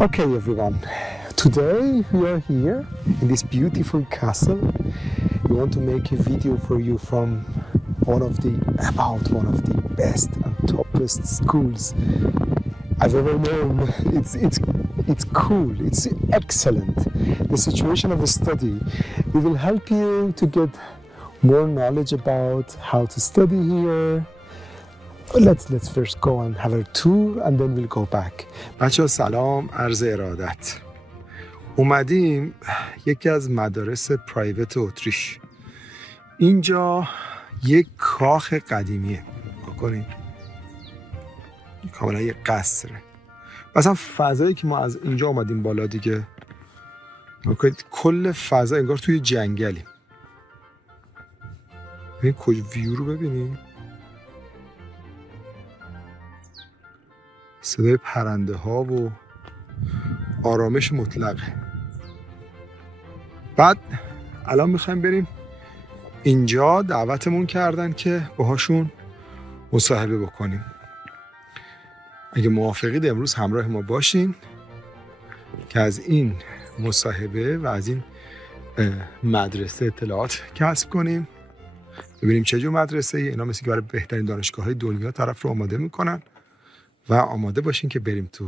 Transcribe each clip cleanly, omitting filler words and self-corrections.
Okay, everyone. Today we are here in this beautiful castle. We want to make a video for you from one of the best and toppest schools I've ever known. It's cool. It's excellent. The situation of the study. We will help you to get more knowledge about how to study here. Let's first go and have a tour and then we'll go back. بچه‌ها سلام، عرض ارادت. اومدیم یکی از مدارس پرایوت اتریش. اینجا یک کاخ قدیمیه. بکنین. کاملا یک قصره. مثلا فضایی که ما از اینجا اومدیم بالا دیگه. بکنید کل فضا انگار توی جنگلیم. این کجا ویو رو ببینید. صدای پرنده ها و آرامش مطلقه. بعد الان میخوایم بریم اینجا. دعوتمون کردن که باهاشون مصاحبه بکنیم. اگه موافقید امروز همراه ما باشین که از این مصاحبه و از این مدرسه اطلاعات کسب کنیم. ببینیم چه جور مدرسه اینا، مثل که برای بهترین دانشگاه‌های دنیا طرف رو آماده میکنن و آماده باشین که بریم تو.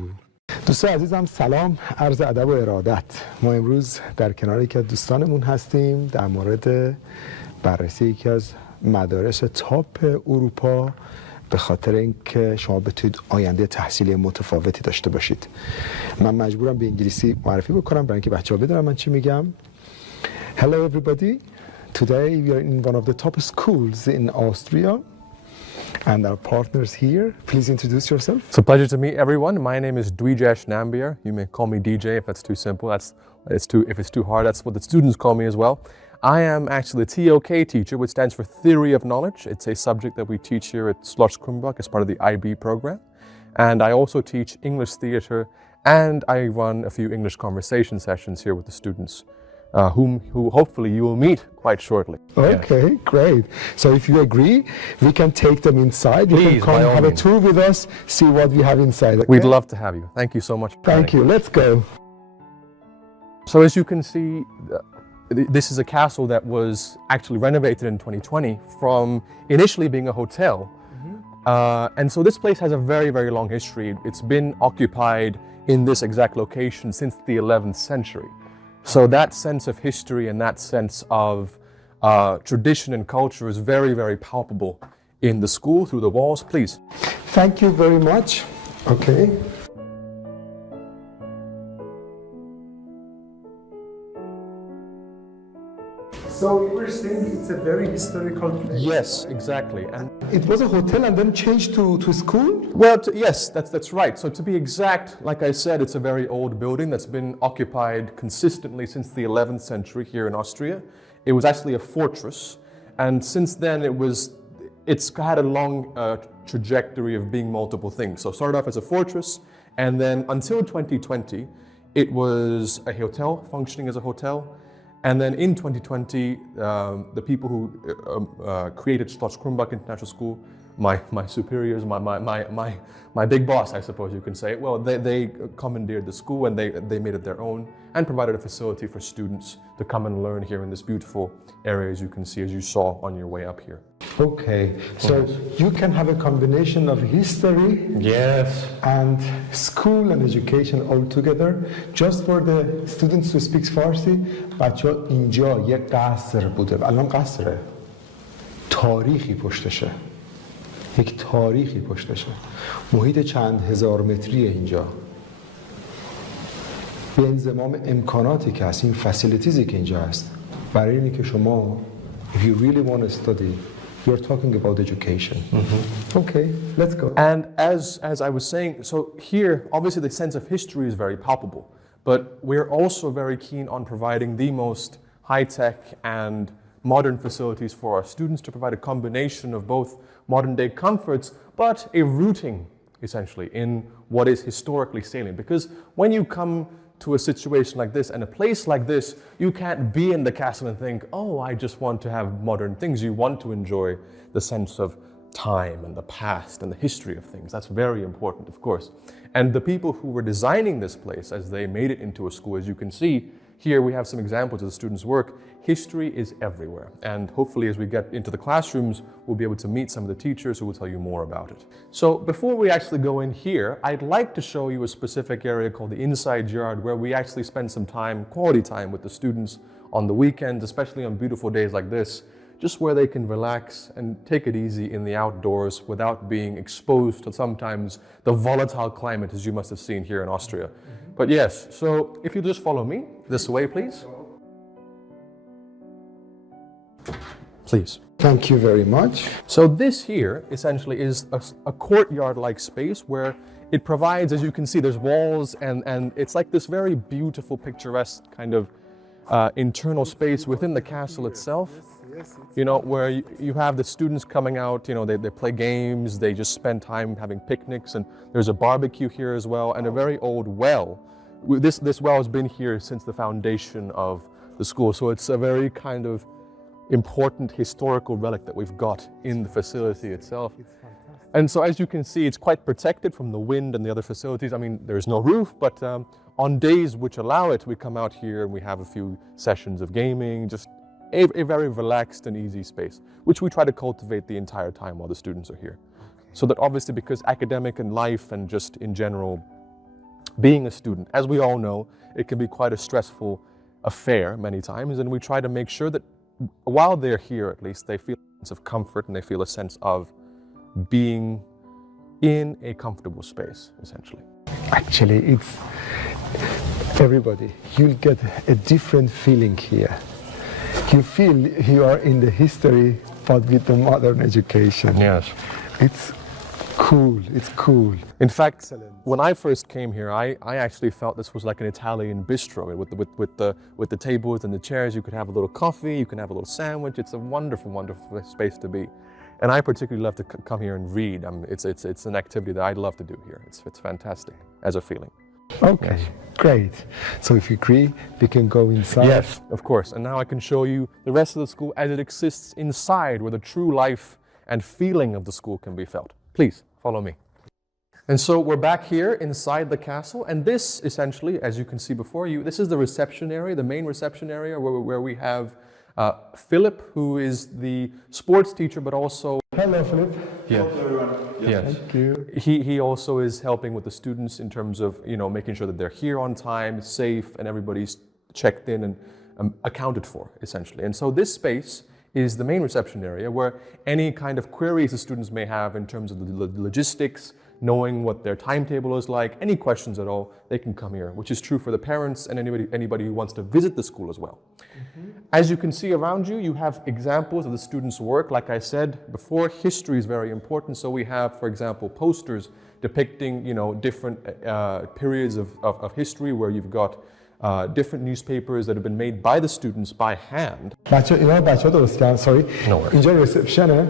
دوستان عزیزم سلام، عرض ادب و ارادت. ما امروز در کنار یکی از دوستانمون هستیم در مورد بررسی یکی از مدارس تاپ اروپا، به خاطر اینکه شما بتونید آینده تحصیلی متفاوتی داشته باشید. من مجبورم به انگلیسی معرفی بکنم برای اینکه بچه‌ها بدونن من چی میگم. Hello everybody. Today we are in one of the top schools in Austria. And our partners here, please introduce yourself. It's a pleasure to meet everyone. My name is Dwijesh Nambiar. You may call me DJ if that's too simple. If it's too hard, that's what the students call me as well. I am actually a TOK teacher, which stands for Theory of Knowledge. It's a subject that we teach here at Kرومباخ as part of the IB program. And I also teach English theater, and I run a few English conversation sessions here with the students. Who hopefully you will meet quite shortly. Okay, great. So if you agree, we can take them inside. You Please, can come have a tour with us, see what we have inside. Okay? We'd love to have you. Thank you so much. Thank you. Let's go. So as you can see, this is a castle that was actually renovated in 2020 from initially being a hotel. And so this place has a very, very long history. It's been occupied in this exact location since the 11th century. So that sense of history and that sense of tradition and culture is very, very palpable in the school through the walls. Please. Thank you very much. Okay. So you were saying it's a very historical place. Yes, exactly. And It was a hotel and then changed to school? well, yes, that's right. So to be exact, like I said, it's a very old building that's been occupied consistently since the 11th century here in Austria. It was actually a fortress, and since then it's had a long trajectory of being multiple things. So it started off as a fortress, and then until 2020, it was a hotel, functioning as a hotel. And then in 2020, the people who created Krómbokh's International School, my superiors, my big boss, I suppose you can say, well, they commandeered the school and they made it their own and provided a facility for students to come and learn here in this beautiful area, as you can see, as you saw on your way up here. Okay, so you can have a combination of history Yes. and school and education all together. Just for the students who speak Farsi, بچه اینجا یک قصر بوده. الان قصره. تاریخی پشتشه. یک تاریخی پشتشه. محیط چند هزار متری اینجا. به انضمام امکاناتی که هست، این فسیلیتیزی که اینجا هست. برای اینی که شما if you really want to study, you're talking about education. Okay, let's go. And as I was saying, so here, obviously the sense of history is very palpable, but we're also very keen on providing the most high-tech and modern facilities for our students to provide a combination of both modern-day comforts, but a rooting, essentially, in what is historically salient. Because when you come to a situation like this and a place like this, you can't be in the castle and think, oh, I just want to have modern things. You want to enjoy the sense of time and the past and the history of things. That's very important, of course. And the people who were designing this place as they made it into a school, as you can see, here we have some examples of the students' work. History is everywhere. And hopefully as we get into the classrooms, we'll be able to meet some of the teachers who will tell you more about it. So before we actually go in here, I'd like to show you a specific area called the inside yard, where we actually spend some time, quality time, with the students on the weekends, especially on beautiful days like this, just where they can relax and take it easy in the outdoors without being exposed to sometimes the volatile climate, as you must have seen here in Austria. But yes, so if you just follow me this way, please. Please. Thank you very much. So this here essentially is a courtyard-like space where it provides, as you can see, there's walls and it's like this very beautiful, picturesque kind of internal space within the castle itself. You know, where you have the students coming out, you know, they play games, they just spend time having picnics, and there's a barbecue here as well, and a very old well. This well has been here since the foundation of the school, so it's a very kind of important historical relic that we've got in the facility itself. And so as you can see, it's quite protected from the wind and the other facilities. I mean, there's no roof, but on days which allow it, we come out here and we have a few sessions of gaming, just a very relaxed and easy space, which we try to cultivate the entire time while the students are here. So that obviously, because academic and life and just in general, being a student, as we all know, it can be quite a stressful affair many times, and we try to make sure that while they're here, at least, they feel a sense of comfort and they feel a sense of being in a comfortable space, essentially. Actually, it's everybody. You'll get a different feeling here. You feel you are in the history, but with the modern education. Yes. It's cool. It's cool. In fact, when I first came here, I actually felt this was like an Italian bistro with the tables and the chairs. You could have a little coffee, you can have a little sandwich. It's a wonderful, wonderful space to be. And I particularly love to come here and read. It's an activity that I love to do here. It's fantastic as a feeling. Okay, yes. Great. So if you agree, we can go inside. Yes, of course. And now I can show you the rest of the school as it exists inside, where the true life and feeling of the school can be felt. Please, follow me. And so we're back here inside the castle, and this essentially, as you can see before you, this is the reception area, the main reception area, where we have Philip, who is the sports teacher, but also... Hello, Philip. Yeah. Hello, everyone. Yes. Thank you. He also is helping with the students in terms of, you know, making sure that they're here on time, safe, and everybody's checked in and accounted for, essentially. And so this space is the main reception area where any kind of queries the students may have in terms of the logistics, knowing what their timetable is like, any questions at all, they can come here, which is true for the parents and anybody who wants to visit the school as well. Mm-hmm. As you can see around you, you have examples of the students' work. Like I said before, history is very important. So we have, for example, posters depicting, you know, different periods of history where you've got different newspapers that have been made by the students by hand. Sorry. No worries. اینجا reception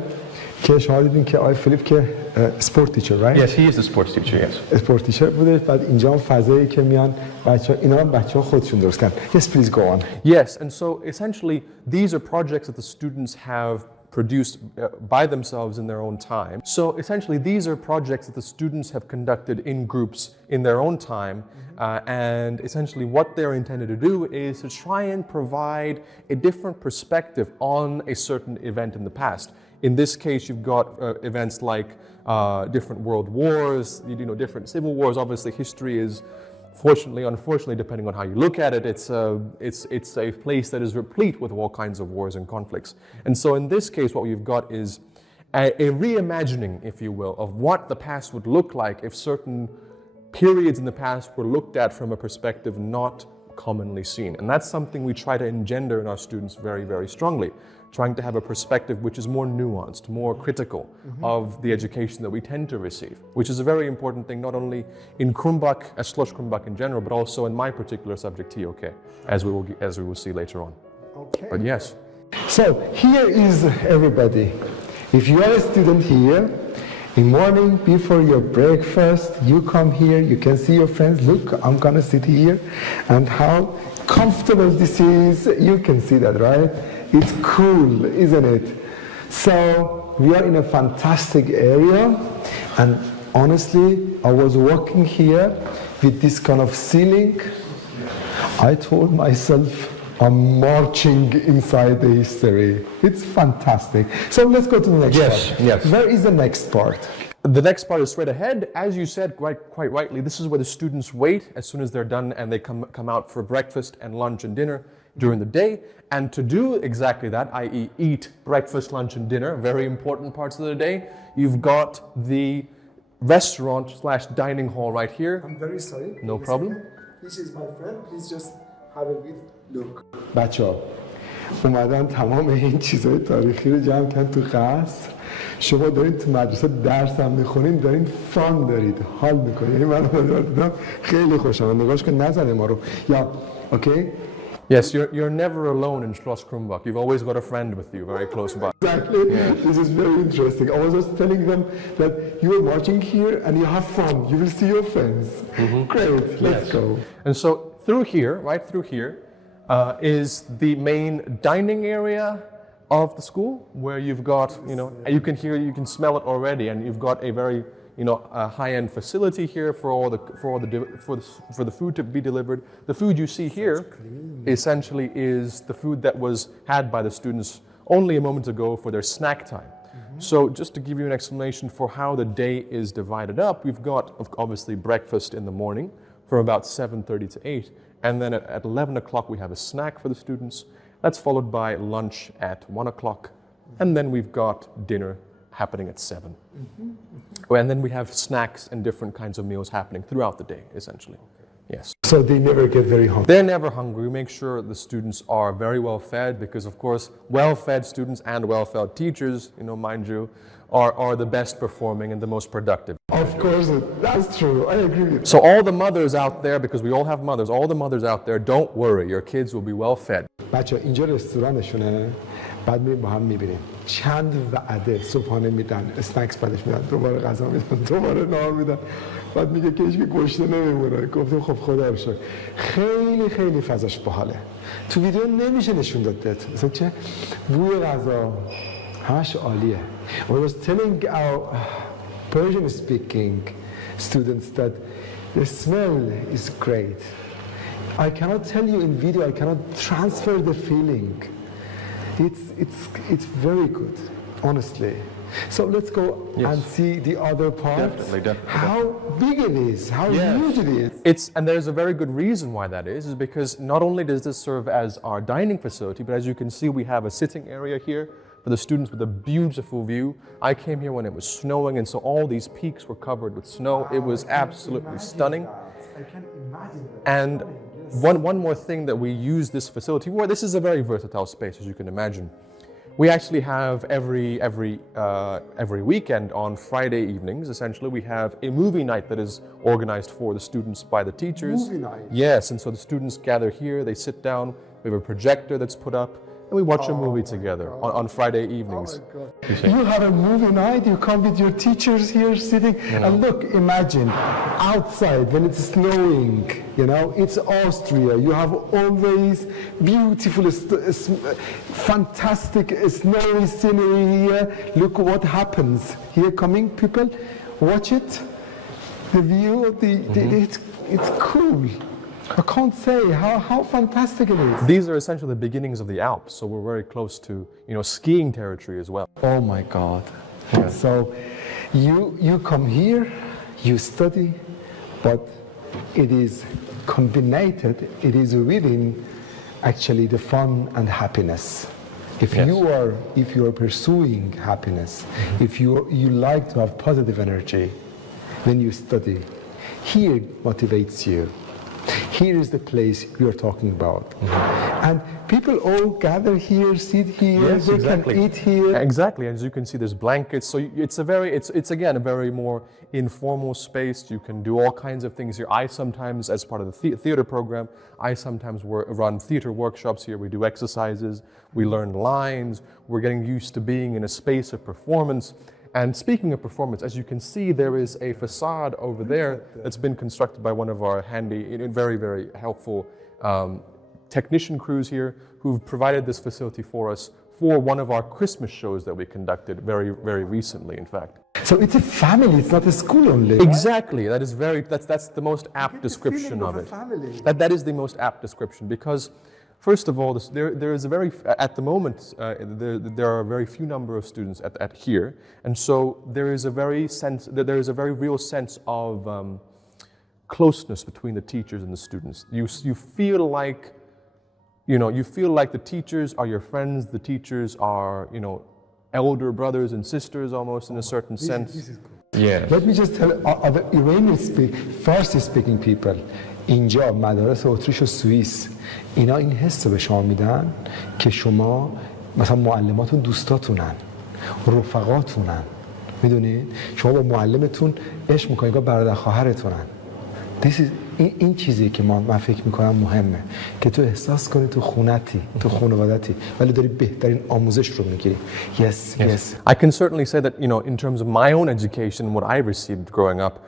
که شما دیدین که آقای فیلیپ که sport teacher, right? Yes, he is the sports teacher, yes. sport teacher بوده. بعد اینجا هم فضایی که میان بچه‌ها اینا هم بچه‌ها خودشون درست کردن. Yes, please go on. Yes, and so essentially these are projects that the students have produced by themselves in their own time. So essentially these are projects that the students have conducted in groups in their own time, and essentially what they're intended to do is to try and provide a different perspective on a certain event in the past. In this case, you've got events like different world wars, you know, different civil wars. Obviously, history is, fortunately, unfortunately, depending on how you look at it, it's a place that is replete with all kinds of wars and conflicts. And so in this case, what we've got is a reimagining, if you will, of what the past would look like if certain periods in the past were looked at from a perspective not commonly seen. And that's something we try to engender in our students very, very strongly, trying to have a perspective which is more nuanced, more critical of the education that we tend to receive, which is a very important thing, not only in Kرومباخ, as Schloss Krómбاخ in general, but also in my particular subject, TOK, as we will see later on. Okay. But yes. So here is everybody. If you are a student here, in morning before your breakfast, you come here, you can see your friends. Look, I'm gonna sit here, and how comfortable this is. You can see that, right? It's cool, isn't it? So we are in a fantastic area, and honestly, I was walking here with this kind of ceiling. I told myself, I'm marching inside the history. It's fantastic. So let's go to the next part. Yes. Where is the next part? The next part is straight ahead. As you said quite rightly, this is where the students wait as soon as they're done and they come out for breakfast and lunch and dinner during the day. And to do exactly that, i.e. eat breakfast, lunch and dinner, very important parts of the day, you've got the restaurant/dining hall right here. I'm very sorry. No problem. This is my friend. Please just have a good look. بچه‌ها اومدن تمام این چیزهای تاریخی رو جمع کردن تو قصر. شما دارین تو مدرسه درس هم میخونین، دارین فان دارید، حال میکنید. یعنی من دیدم خیلی خوشم. نگاهش که نزنه ما رو. یا اوکی؟ Yes, you're never alone in Schloss Kرومباخ. You've always got a friend with you, very close by. Exactly. Yeah. This is very interesting. I was just telling them that you are marching here and you have fun. You will see your friends. Great. Let's go. And so through here, right through here, is the main dining area of the school, where you've got, you can smell it already, and you've got a very, a high-end facility here for the food to be delivered. The food you see here essentially is the food that was had by the students only a moment ago for their snack time. So just to give you an explanation for how the day is divided up, we've got obviously breakfast in the morning from about 7:30 to 8, and then at 11 o'clock we have a snack for the students. That's followed by lunch at 1 o'clock, and then we've got dinner happening at 7. And then we have snacks and different kinds of meals happening throughout the day, essentially. Yes. So they never get very hungry. They're never hungry. We make sure the students are very well fed, because of course, well-fed students and well-fed teachers, mind you, are the best performing and the most productive. Of course, that's true. I agree with you. So all the mothers out there, because we all have mothers, all the mothers out there, don't worry, your kids will be well fed. بچه اینجا رستورانشونه، بعد میریم با هم میبینیم چند وعده صبحانه میدن، اسنکس بعدش میدن، دوباره غذا میدن، دوباره نهار میدن، بعد میگه که هیچکی گشنه نمیمونه. گفتیم خب خدا رو شکر. خیلی خیلی فضاش باحاله. تو ویدیو نمیشه نشون داد بهت مثلا چه بوی غذا همش عالیه. I was telling our Persian speaking students that the smell is great. I cannot tell you in video, I cannot transfer the feeling. It's very good, honestly. So let's go and see the other part. Definitely. How big it is, how huge it is. And there's a very good reason why that is because not only does this serve as our dining facility, but as you can see, we have a sitting area here for the students with a beautiful view. I came here when it was snowing, and so all these peaks were covered with snow. It was absolutely stunning. I can imagine that. And one more thing that we use this facility for, this is a very versatile space, as you can imagine. We actually have every weekend on Friday evenings, essentially, we have a movie night that is organized for the students by the teachers. Movie night? Yes, and so the students gather here, they sit down, we have a projector that's put up, and we watch a movie together on Friday evenings. Oh my God. You have a movie night, you come with your teachers here sitting, and look, imagine, outside when it's snowing, it's Austria, you have always beautiful, fantastic snowy scenery here. Look what happens. Here coming people, watch it, the view, it's cool. I can't say how fantastic it is. These are essentially the beginnings of the Alps, so we're very close to, skiing territory as well. Oh my God. Yeah. So you come here, you study, but it is combined, it is within actually the fun and happiness. If you are pursuing happiness, if you like to have positive energy when you study, here motivates you. Here is the place we are talking about. And people all gather here, sit here, they can eat here. Exactly, as you can see there's blankets, so it's again a very more informal space. You can do all kinds of things here. I sometimes, as part of the theater program, I sometimes run theater workshops here. We do exercises, we learn lines, we're getting used to being in a space of performance. And speaking of performance, as you can see, there is a facade over there that's been constructed by one of our handy, very, very helpful technician crews here who've provided this facility for us for one of our Christmas shows that we conducted very recently, in fact. So it's a family, it's not a school only. Exactly. That's the most apt description of it. That is the most apt description, because first of all, there is a very, at the moment, there are a very few number of students at here, and so there is a very real sense of closeness between the teachers and the students. You feel like, the teachers are your friends. The teachers are, elder brothers and sisters almost in a certain sense. This is good. Yeah. Let me just tell other Iranian Farsi speaking people. اینجا مدارس اتریش و سوئیس اینا این حس به شما میدن که شما مثلا معلماتون دوستاتونن، رفقاتونن، میدونید؟ شما با معلمتون عشق میکنید، برادر خواهرتونن. این چیزی که من فکر میکنم مهمه، که تو احساس کنی تو خونتی، تو خانوادتی، ولی داری بهترین آموزش رو میگیری. Yes. I can certainly say that, in terms of my own education, what I received growing up,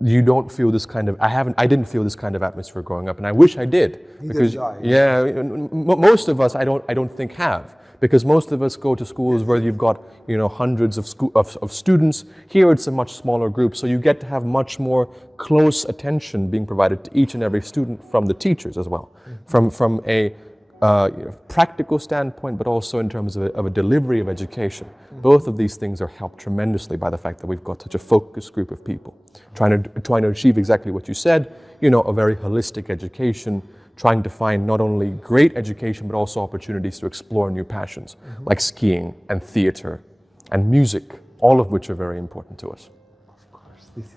you don't feel this kind of, I didn't feel this kind of atmosphere growing up, and I wish I did. Because, most of us, I don't think have. Because most of us go to schools where you've got, hundreds of students. Here it's a much smaller group, so you get to have much more close attention being provided to each and every student from the teachers as well. From a practical standpoint, but also in terms of a delivery of education. Both of these things are helped tremendously by the fact that we've got such a focused group of people trying to achieve exactly what you said, a very holistic education, trying to find not only great education, but also opportunities to explore new passions, like skiing and theater and music, all of which are very important to us. Of course, this is...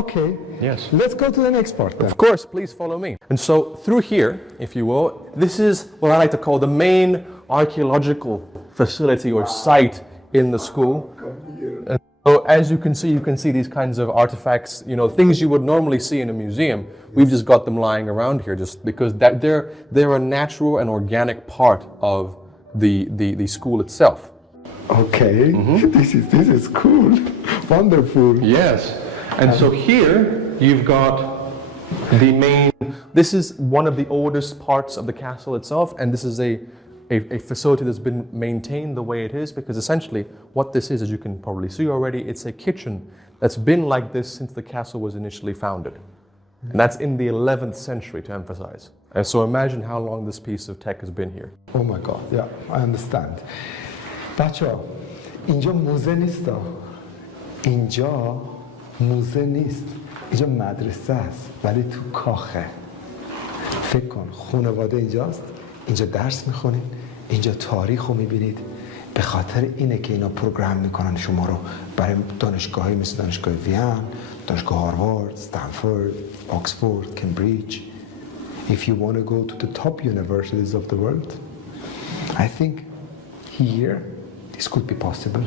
Okay, yes. Let's go to the next part then. Of course, please follow me. And so through here, if you will, this is what I like to call the main archaeological facility or site in the school. And so as you can see these kinds of artifacts, things you would normally see in a museum. We've just got them lying around here just because they're a natural and organic part of the school itself. Okay, this is cool, wonderful. Yes, and so here you've got the main, this is one of the oldest parts of the castle itself, and this is a facility that's been maintained the way it is, because essentially what this is, as you can probably see already, it's a kitchen that's been like this since the castle was initially founded. And that's in the 11th century, to emphasize. And so imagine how long this piece of tech has been here. Oh my God, yeah, I understand. بچه‌ها اینجا موزه نیست. اینجا موزه نیست. اینجا مدرسه است، ولی تو کاخه. فکر کن خانواده اینجاست، اینجا درس میخونید، اینجا تاریخ رو میبینید. به خاطر اینه که اینا پروگرام میکنن شما رو برای دانشگاهی مثل دانشگاه وین، دانشگاه هاروارد، استنفورد، آکسفورد، کمبریج. If you want to go to the top universities of the world, I think here this could be possible.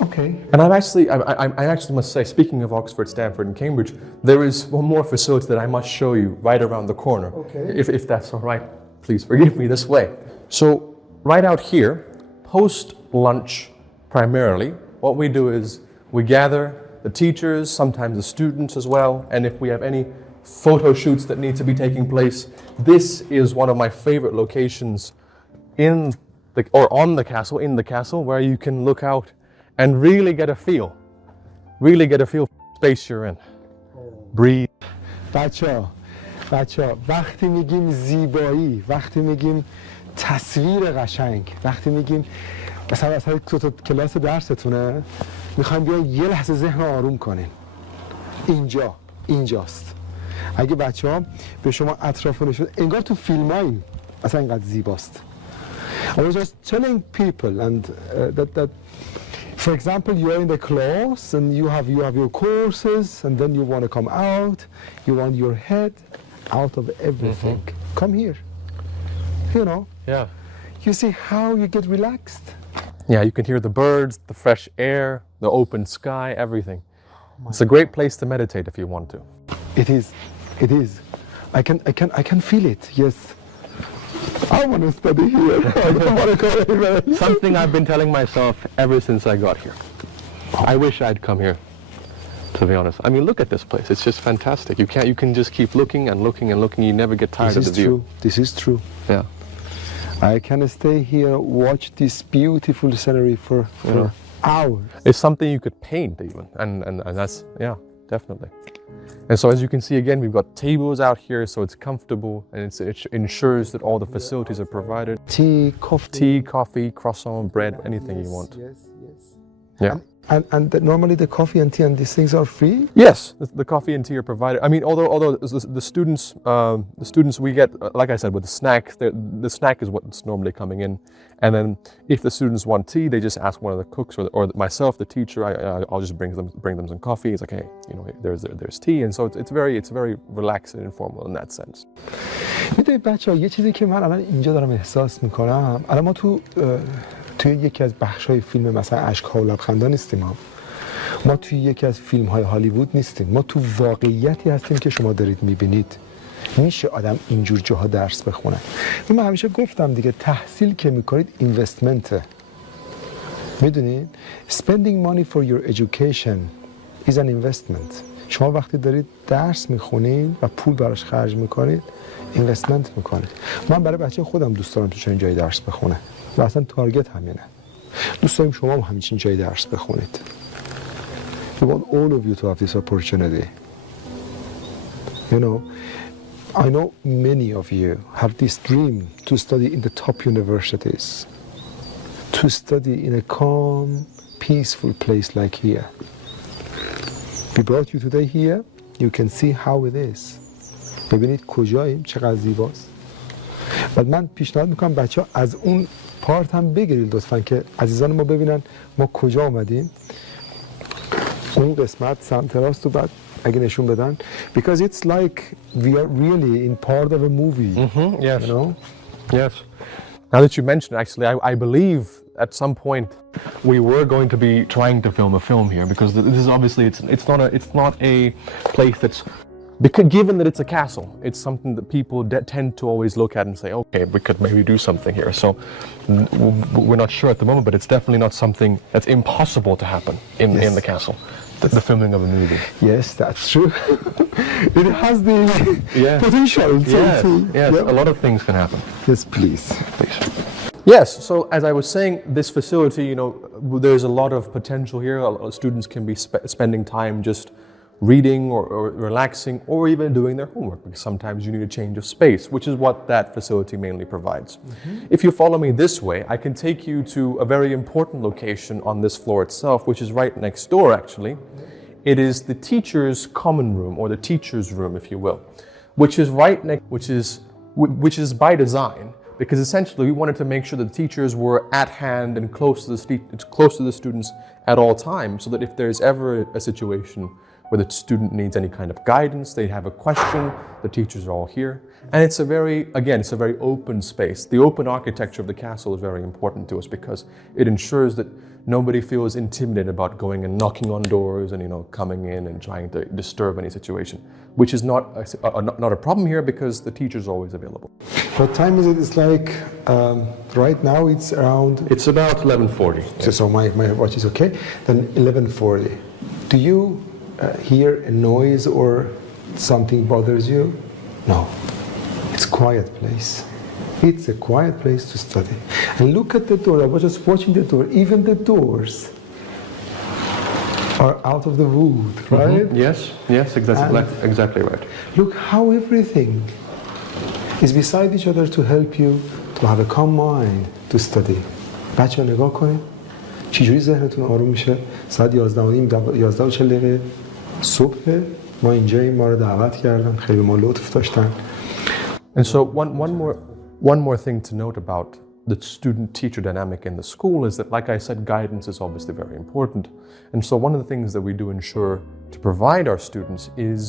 Okay. And I actually must say, speaking of Oxford, Stanford, and Cambridge, there is one more facility that I must show you right around the corner. Okay. If that's all right, please forgive me this way. So right out here, post-lunch primarily, what we do is we gather the teachers, sometimes the students as well, and if we have any photo shoots that need to be taking place, this is one of my favorite locations in the castle, where you can look out and really get a feel for the space you're in. Breathe. بچه‌ها وقتی میگیم زیبایی، وقتی میگیم تصویر قشنگ، وقتی میگیم مثلا تو کلاس درستونه میخوایم بیا یه لحظه ذهن رو آروم کنین، اینجاست. اگه بچه‌ها به شما اطراف نشون انگار تو فیلمایی اصلا اینقدر زیباست. I was just telling people and that for example you're in the class and you have your courses and then you want to come out, you want your head out of everything. Come here. Yeah. You see how you get relaxed? Yeah, you can hear the birds, the fresh air, the open sky, everything. It's a great place to meditate if you want to. It is. I can feel it, yes. I want to study here. I don't want to go anywhere. Something I've been telling myself ever since I got here. I wish I'd come here, to be honest. I mean, look at this place. It's just fantastic. You can just keep looking and looking and looking. You never get tired of the view. This is true. Yeah. I can stay here, watch this beautiful scenery for hours. It's something you could paint even, and that's, yeah, definitely. And so as you can see again, we've got tables out here, so it's comfortable, and it ensures that all the facilities are provided. Tea, Coffee, croissant, bread, anything you want. Yes. Yeah. And normally the coffee and tea and these things are free? Yes, the coffee and tea are provided. I mean, although the students we get, like I said, with the snack, the snack is what's normally coming in, and then if the students want tea, they just ask one of the cooks or myself, the teacher. I'll just bring them some coffee. It's like, hey, there's tea, and so it's very relaxed and informal in that sense. میدونید بچه‌ها یه چیزی که من الان اینجا دارم احساس میکنم، الان ما توی یکی از بخش‌های فیلم مثلا اشک‌ها و لبخندان نیستیم، ما توی یکی از فیلم‌های هالیوود نیستیم، ما تو واقعیتی هستیم که شما دارید می‌بینید. میشه آدم اینجور جاها درس بخونه. من همیشه گفتم دیگه، تحصیل که می‌کنید اینوستمنته. میدونید؟ Spending money for your education is an investment. شما وقتی دارید درس می‌خونید و پول براش خرج می‌کنید، اینوستمنت می‌کنید. من برای بچه خودم دوست دارم تو چنین جایی درس بخونه. و اصلا تارگت همینه. دوست داریم شما هم همچین جایی درس بخونید. We want all of you to have this opportunity. You know, I know many of you have this dream to study in the top universities, to study in a calm, peaceful place like here. We brought you today here. You can see how it is. ببینید کجاییم، چقدر زیباست. بعد من پیشنهاد میکنم بچه‌ها از اون پارت هم بگیرید لطفاً که عزیزان ما ببینن ما کجا آمدیم. اون قسمت سمت راست و بعد اگه نشون بدن. Because it's like we are really in part of a movie. Yes. You know? Yes. Now that you mention it, actually, I believe at some point we were going to be trying to film a film here, because this is obviously it's not a place that's, because given that it's a castle, it's something that people tend to always look at and say, okay, we could maybe do something here. So we're not sure at the moment, but it's definitely not something that's impossible to happen in the castle. The filming of a movie. Yes, that's true. It has the potential. Yes, a lot of things can happen. Yes, please. Yes, so as I was saying, this facility, there's a lot of potential here. Students can be spending time just reading or relaxing or even doing their homework, because sometimes you need a change of space, which is what that facility mainly provides. If you follow me this way, I can take you to a very important location on this floor itself, which is right next door actually. It is the teacher's common room, or the teacher's room if you will, which is right next, which is by design, because essentially we wanted to make sure that the teachers were at hand and close to the students at all times, so that if there's ever a situation where the student needs any kind of guidance, they have a question, the teachers are all here. And it's a very open space. The open architecture of the castle is very important to us, because it ensures that nobody feels intimidated about going and knocking on doors and coming in and trying to disturb any situation, which is not a problem here, because the teacher is always available. What time is it? It's like right now it's around. It's about 11:40. So my watch is okay. Then 11:40. Do you hear a noise or something bothers you? No. It's a quiet place. It's a quiet place to study. And look at the door. I was just watching the door. Even the doors are out of the wood, right? Yes, exactly right. Look how everything is beside each other to help you to have a calm mind to study. بچه‌ها نگاه کنید. چجوری ذهنتون آروم میشه؟ ساعت 11:40 صبح ما اینجاییم، ما رو دعوت کردن، خیلی ما لطف داشتن. And so one more thing to note about the student-teacher dynamic in the school is that, like I said, guidance is obviously very important. And so one of the things that we do ensure to provide our students is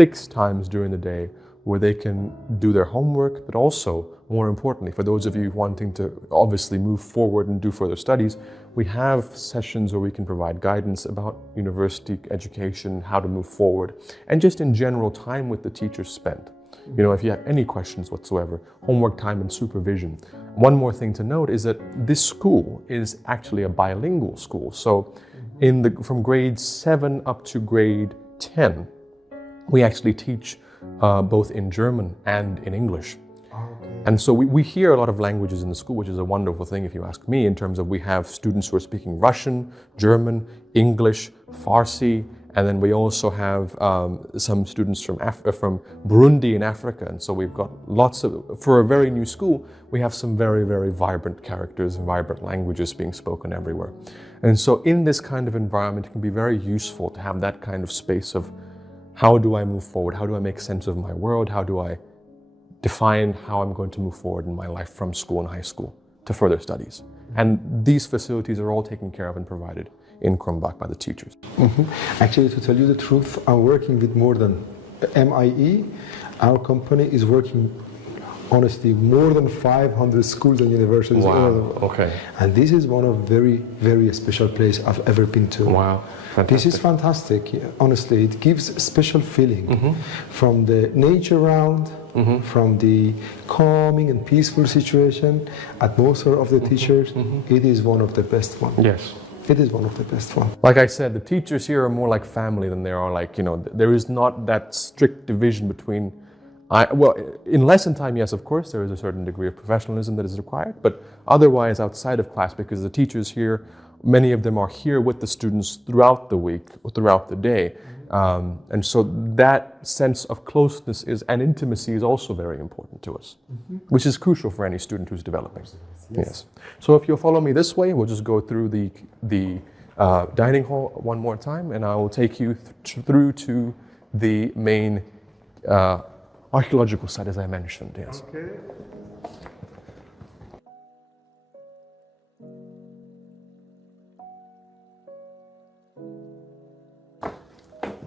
fixed times during the day where they can do their homework, but also, more importantly, for those of you wanting to obviously move forward and do further studies, we have sessions where we can provide guidance about university education, how to move forward, and just in general time with the teachers spent. If you have any questions whatsoever, homework time and supervision. One more thing to note is that this school is actually a bilingual school. So from grade 7 up to grade 10, we actually teach both in German and in English. Okay. And so we hear a lot of languages in the school, which is a wonderful thing if you ask me, in terms of we have students who are speaking Russian, German, English, Farsi, and then we also have some students from Burundi in Africa. And so we've got lots of, for a very new school, we have some very, very vibrant characters and vibrant languages being spoken everywhere. And so in this kind of environment, it can be very useful to have that kind of space of how do I move forward? How do I make sense of my world? How do I define how I'm going to move forward in my life from school and high school to further studies? And these facilities are all taken care of and provided in Kرومباخ by the teachers. Actually, to tell you the truth, I'm working with more than MIE. Our company is working, honestly, more than 500 schools and universities. Wow, all over the world. okay. And this is one of very, very special place I've ever been to. Wow, fantastic. This is fantastic. Honestly, it gives a special feeling from the nature around, from the calming and peaceful situation, atmosphere of the teachers. It is one of the best ones. Yes. It is one of the best ones. Like I said, the teachers here are more like family than they are like, there is not that strict division between, well, in lesson time, yes, of course, there is a certain degree of professionalism that is required, but otherwise outside of class, because the teachers here, many of them are here with the students throughout the week, or throughout the day. And so that sense of closeness and intimacy is also very important to us, which is crucial for any student who's developing. Yes. So if you'll follow me this way, we'll just go through the dining hall one more time, and I will take you through to the main archaeological site, as I mentioned. Yes. Okay.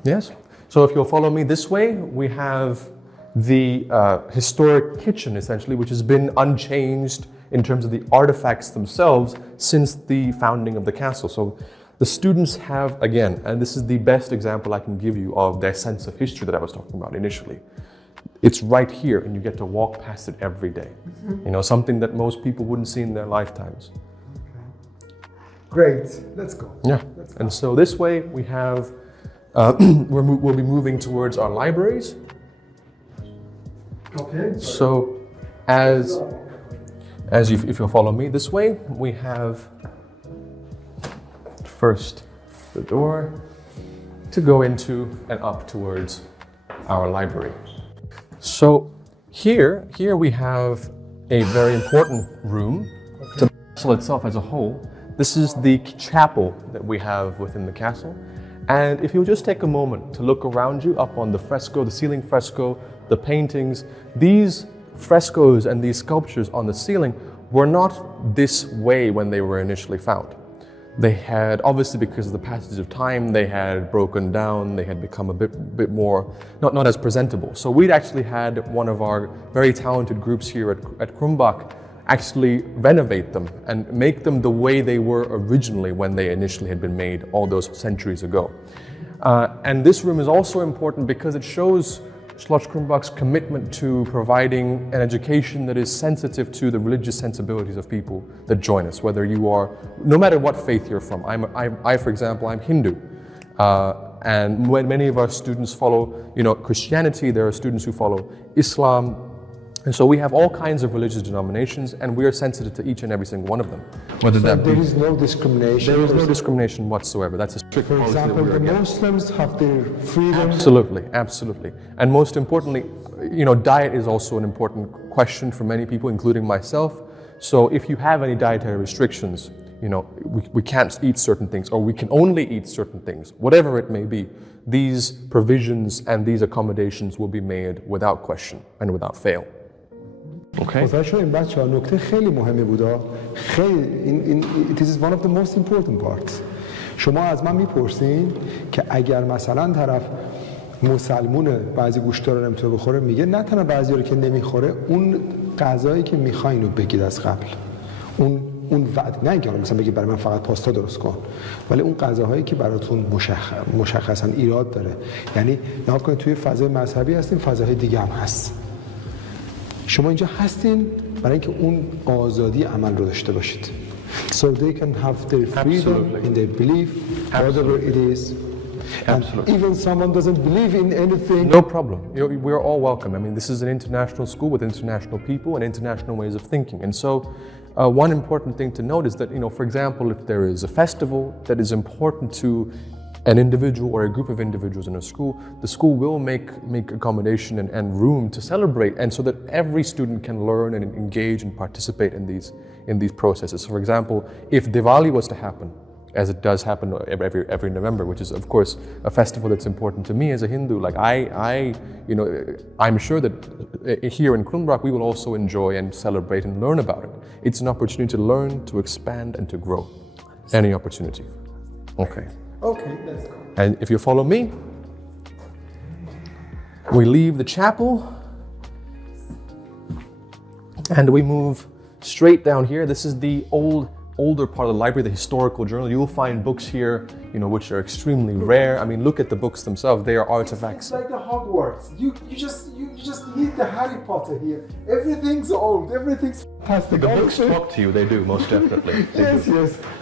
Yes. So if you'll follow me this way, we have the historic kitchen, essentially, which has been unchanged in terms of the artifacts themselves since the founding of the castle. So the students have, again, and this is the best example I can give you of their sense of history that I was talking about initially. It's right here, and you get to walk past it every day. Something that most people wouldn't see in their lifetimes. Great. Let's go. Yeah. And so this way we have, we'll be moving towards our libraries. Okay. So if you'll follow me this way, we have first the door to go into and up towards our library. So here we have a very important room to the castle itself as a whole. This is the chapel that we have within the castle. And if you'll just take a moment to look around you, up on the fresco, the ceiling fresco, the paintings, these frescoes and these sculptures on the ceiling were not this way when they were initially found. They had, obviously because of the passage of time, they had broken down, they had become a bit more, not as presentable. So we'd actually had one of our very talented groups here at Kرومباخ actually renovate them and make them the way they were originally when they initially had been made all those centuries ago. And this room is also important because it shows Schloss Krómбach's commitment to providing an education that is sensitive to the religious sensibilities of people that join us, whether you are, no matter what faith you're from. I, for example, I'm Hindu. And when many of our students follow, Christianity, there are students who follow Islam. And so we have all kinds of religious denominations, and we are sensitive to each and every single one of them. Whether So that there be, is no discrimination. there is no discrimination whatsoever. That's a strict For policy that example, we are the against. Muslims have their freedom. Absolutely, absolutely. And most importantly, diet is also an important question for many people, including myself. So if you have any dietary restrictions, we can't eat certain things, or we can only eat certain things, whatever it may be, these provisions and these accommodations will be made without question and without fail. Okay. متوجه این بچه‌ها نکته خیلی مهمی بود. خیلی it is one of the most important parts. شما از من میپرسین که اگر مثلا طرف مسلمونه بعضی گوشت‌ها رو نمیتونه بخوره، میگه نه تنها بعضی رو که نمیخوره، اون غذایی که میخواین رو بگید از قبل. اون وعده، نه اینکه مثلا بگید برای من فقط پاستا درست کن، ولی اون غذاهایی که براتون مشخصا ایراد داره. یعنی نگاه کنید توی فضای مذهبی هستیم، فضاهای دیگه هم هست. شما اینجا هستین برای اینکه اون آزادی عمل رو داشته باشید. So they can have their freedom in their belief, whatever it is. Absolutely. And even someone doesn't believe in anything. No problem. We're all welcome. I mean, this is an international school with international people and international ways of thinking. And so one important thing to note is that, for example, if there is a festival that is important to an individual or a group of individuals in a school, the school will make accommodation and room to celebrate, and so that every student can learn and engage and participate in these processes. So for example, if Diwali was to happen, as it does happen every November, which is of course a festival that's important to me as a Hindu, like I'm sure that here in Kرومباخ we will also enjoy and celebrate and learn about it. It's an opportunity to learn, to expand, and to grow. Any opportunity. Okay. Okay, let's go. And if you follow me, we leave the chapel and we move straight down here. This is the older part of the library, the historical journal. You'll find books here, which are extremely rare. I mean, look at the books themselves. They are artifacts. It's like the Hogwarts. You just need the Harry Potter here. Everything's old. Everything's fantastic. The books talk to you. They do, most definitely. Yes.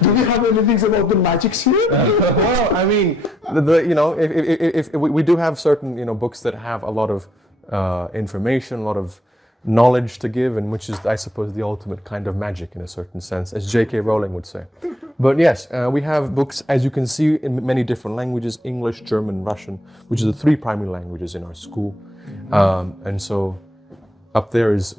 Do we have anything about the magics here? Well, I mean, if we do have certain, books that have a lot of information, a lot of knowledge to give, and which is, I suppose, the ultimate kind of magic in a certain sense, as J.K. Rowling would say. But yes, we have books, as you can see, in many different languages: English, German, Russian, which are the 3 primary languages in our school. And so up there is,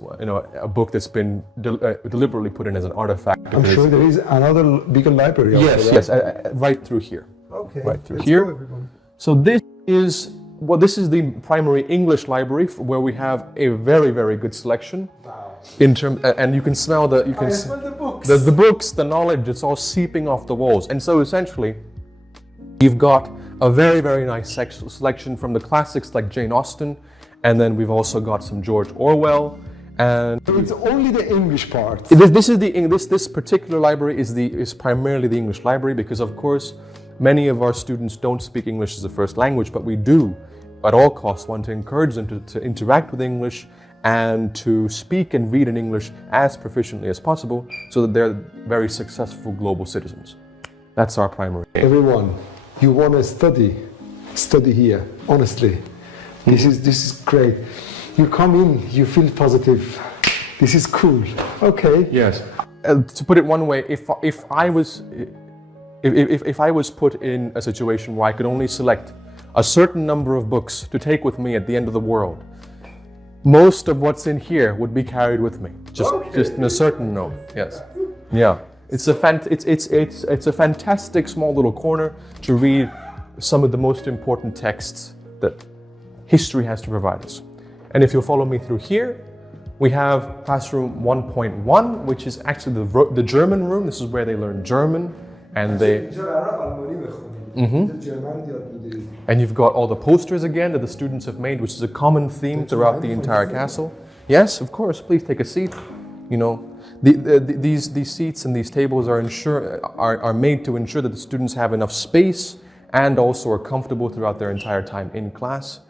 a book that's been deliberately put in as an artifact. I'm sure there is another bigger library. Yes, right through here. Okay. Right through Let's here. go, everyone. So this is the primary English library, where we have a very, very good selection. Wow. And you can smell the books. the books, the knowledge. It's all seeping off the walls. And so essentially, you've got a very, very nice selection from the classics like Jane Austen, and then we've also got some George Orwell. And So it's only the English part. this particular library is primarily the English library, because of course many of our students don't speak English as a first language, but we do at all costs want to encourage them to interact with English and to speak and read in English as proficiently as possible, so that they're very successful global citizens. That's our primary aim. Everyone, you want to study here, honestly. This is great. You come in, you feel positive. This is cool. Okay. Yes. To put it one way, if I was put in a situation where I could only select a certain number of books to take with me at the end of the world, most of what's in here would be carried with me, just in a certain note. Yes. Yeah. It's a fantastic small little corner to read some of the most important texts that history has to provide us. And if you'll follow me through here, we have classroom 1.1, which is actually the German room. This is where they learn German, and and you've got all the posters again that the students have made, which is a common theme throughout the entire castle. Yes, of course. Please take a seat. These seats and these tables are made to ensure that the students have enough space and also are comfortable throughout their entire time in class.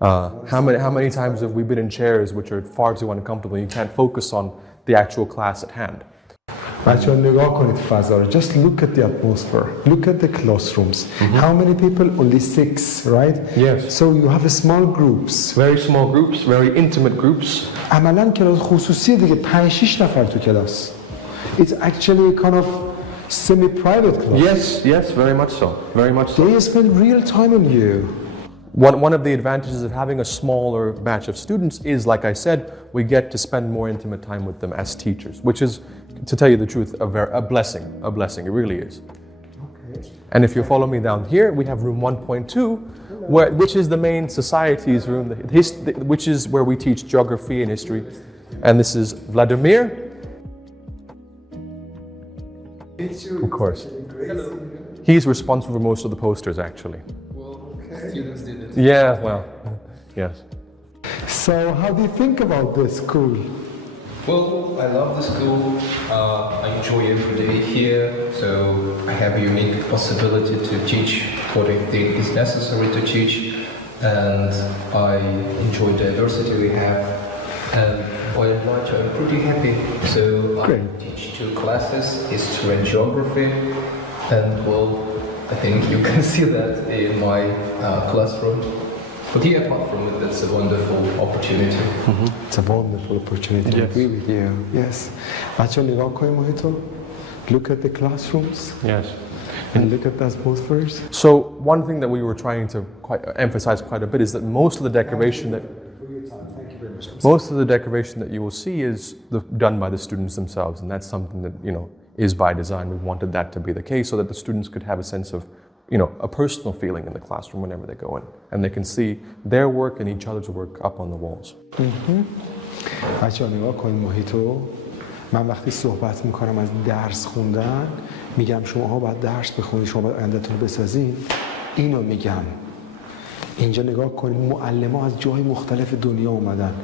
How many times have we been in chairs which are far too uncomfortable? You can't focus on the actual class at hand. Just look at the atmosphere. Look at the classrooms. How many people? Only 6, right? Yes. So you have small groups. Very small groups, very intimate groups. عملاً کلاس خصوصی دیگه 5-6 نفر تو کلاس. It's actually a kind of semi-private class. Yes, very much so. Very much so. They spend real time on you. One of the advantages of having a smaller batch of students is, like I said, we get to spend more intimate time with them as teachers, which is, to tell you the truth, a blessing. A blessing, it really is. Okay. And if you follow me down here, we have room 1.2, which is the main societies room, which is where we teach geography and history. And this is Vladimir. Of course. He's responsible for most of the posters, actually. Students did it. Yeah, well, yes. So how do you think about this school? Well, I love the school. I enjoy every day here, so I have a unique possibility to teach what I think is necessary to teach, and I enjoy the diversity we have. And by and large, I'm pretty happy. So Great. I teach 2 classes, history and geography, and well, I think you can see that in my classroom. But here, apart from it, it's a wonderful opportunity. It's a wonderful opportunity. I Yes. agree with you. Yes. بچه نگاه کنیم محیطو. Look at the classrooms Yes. and look at the atmospheres. So one thing that we were trying to emphasize quite a bit is that most of the decoration that you will see is done by the students themselves, and that's something that is by design. We wanted that to be the case so that the students could have a sense of a personal feeling in the classroom whenever they go in, and they can see their work and each other's work up on the walls. بچه‌ها نگاه کنید محیطو. من وقتی صحبت میکنم از درس خوندن میگم شماها باید درس بخونید، شما باید آینده‌تون رو بسازین. اینو میگم. اینجا نگاه کنید معلم‌ها از جای مختلف دنیا اومدن.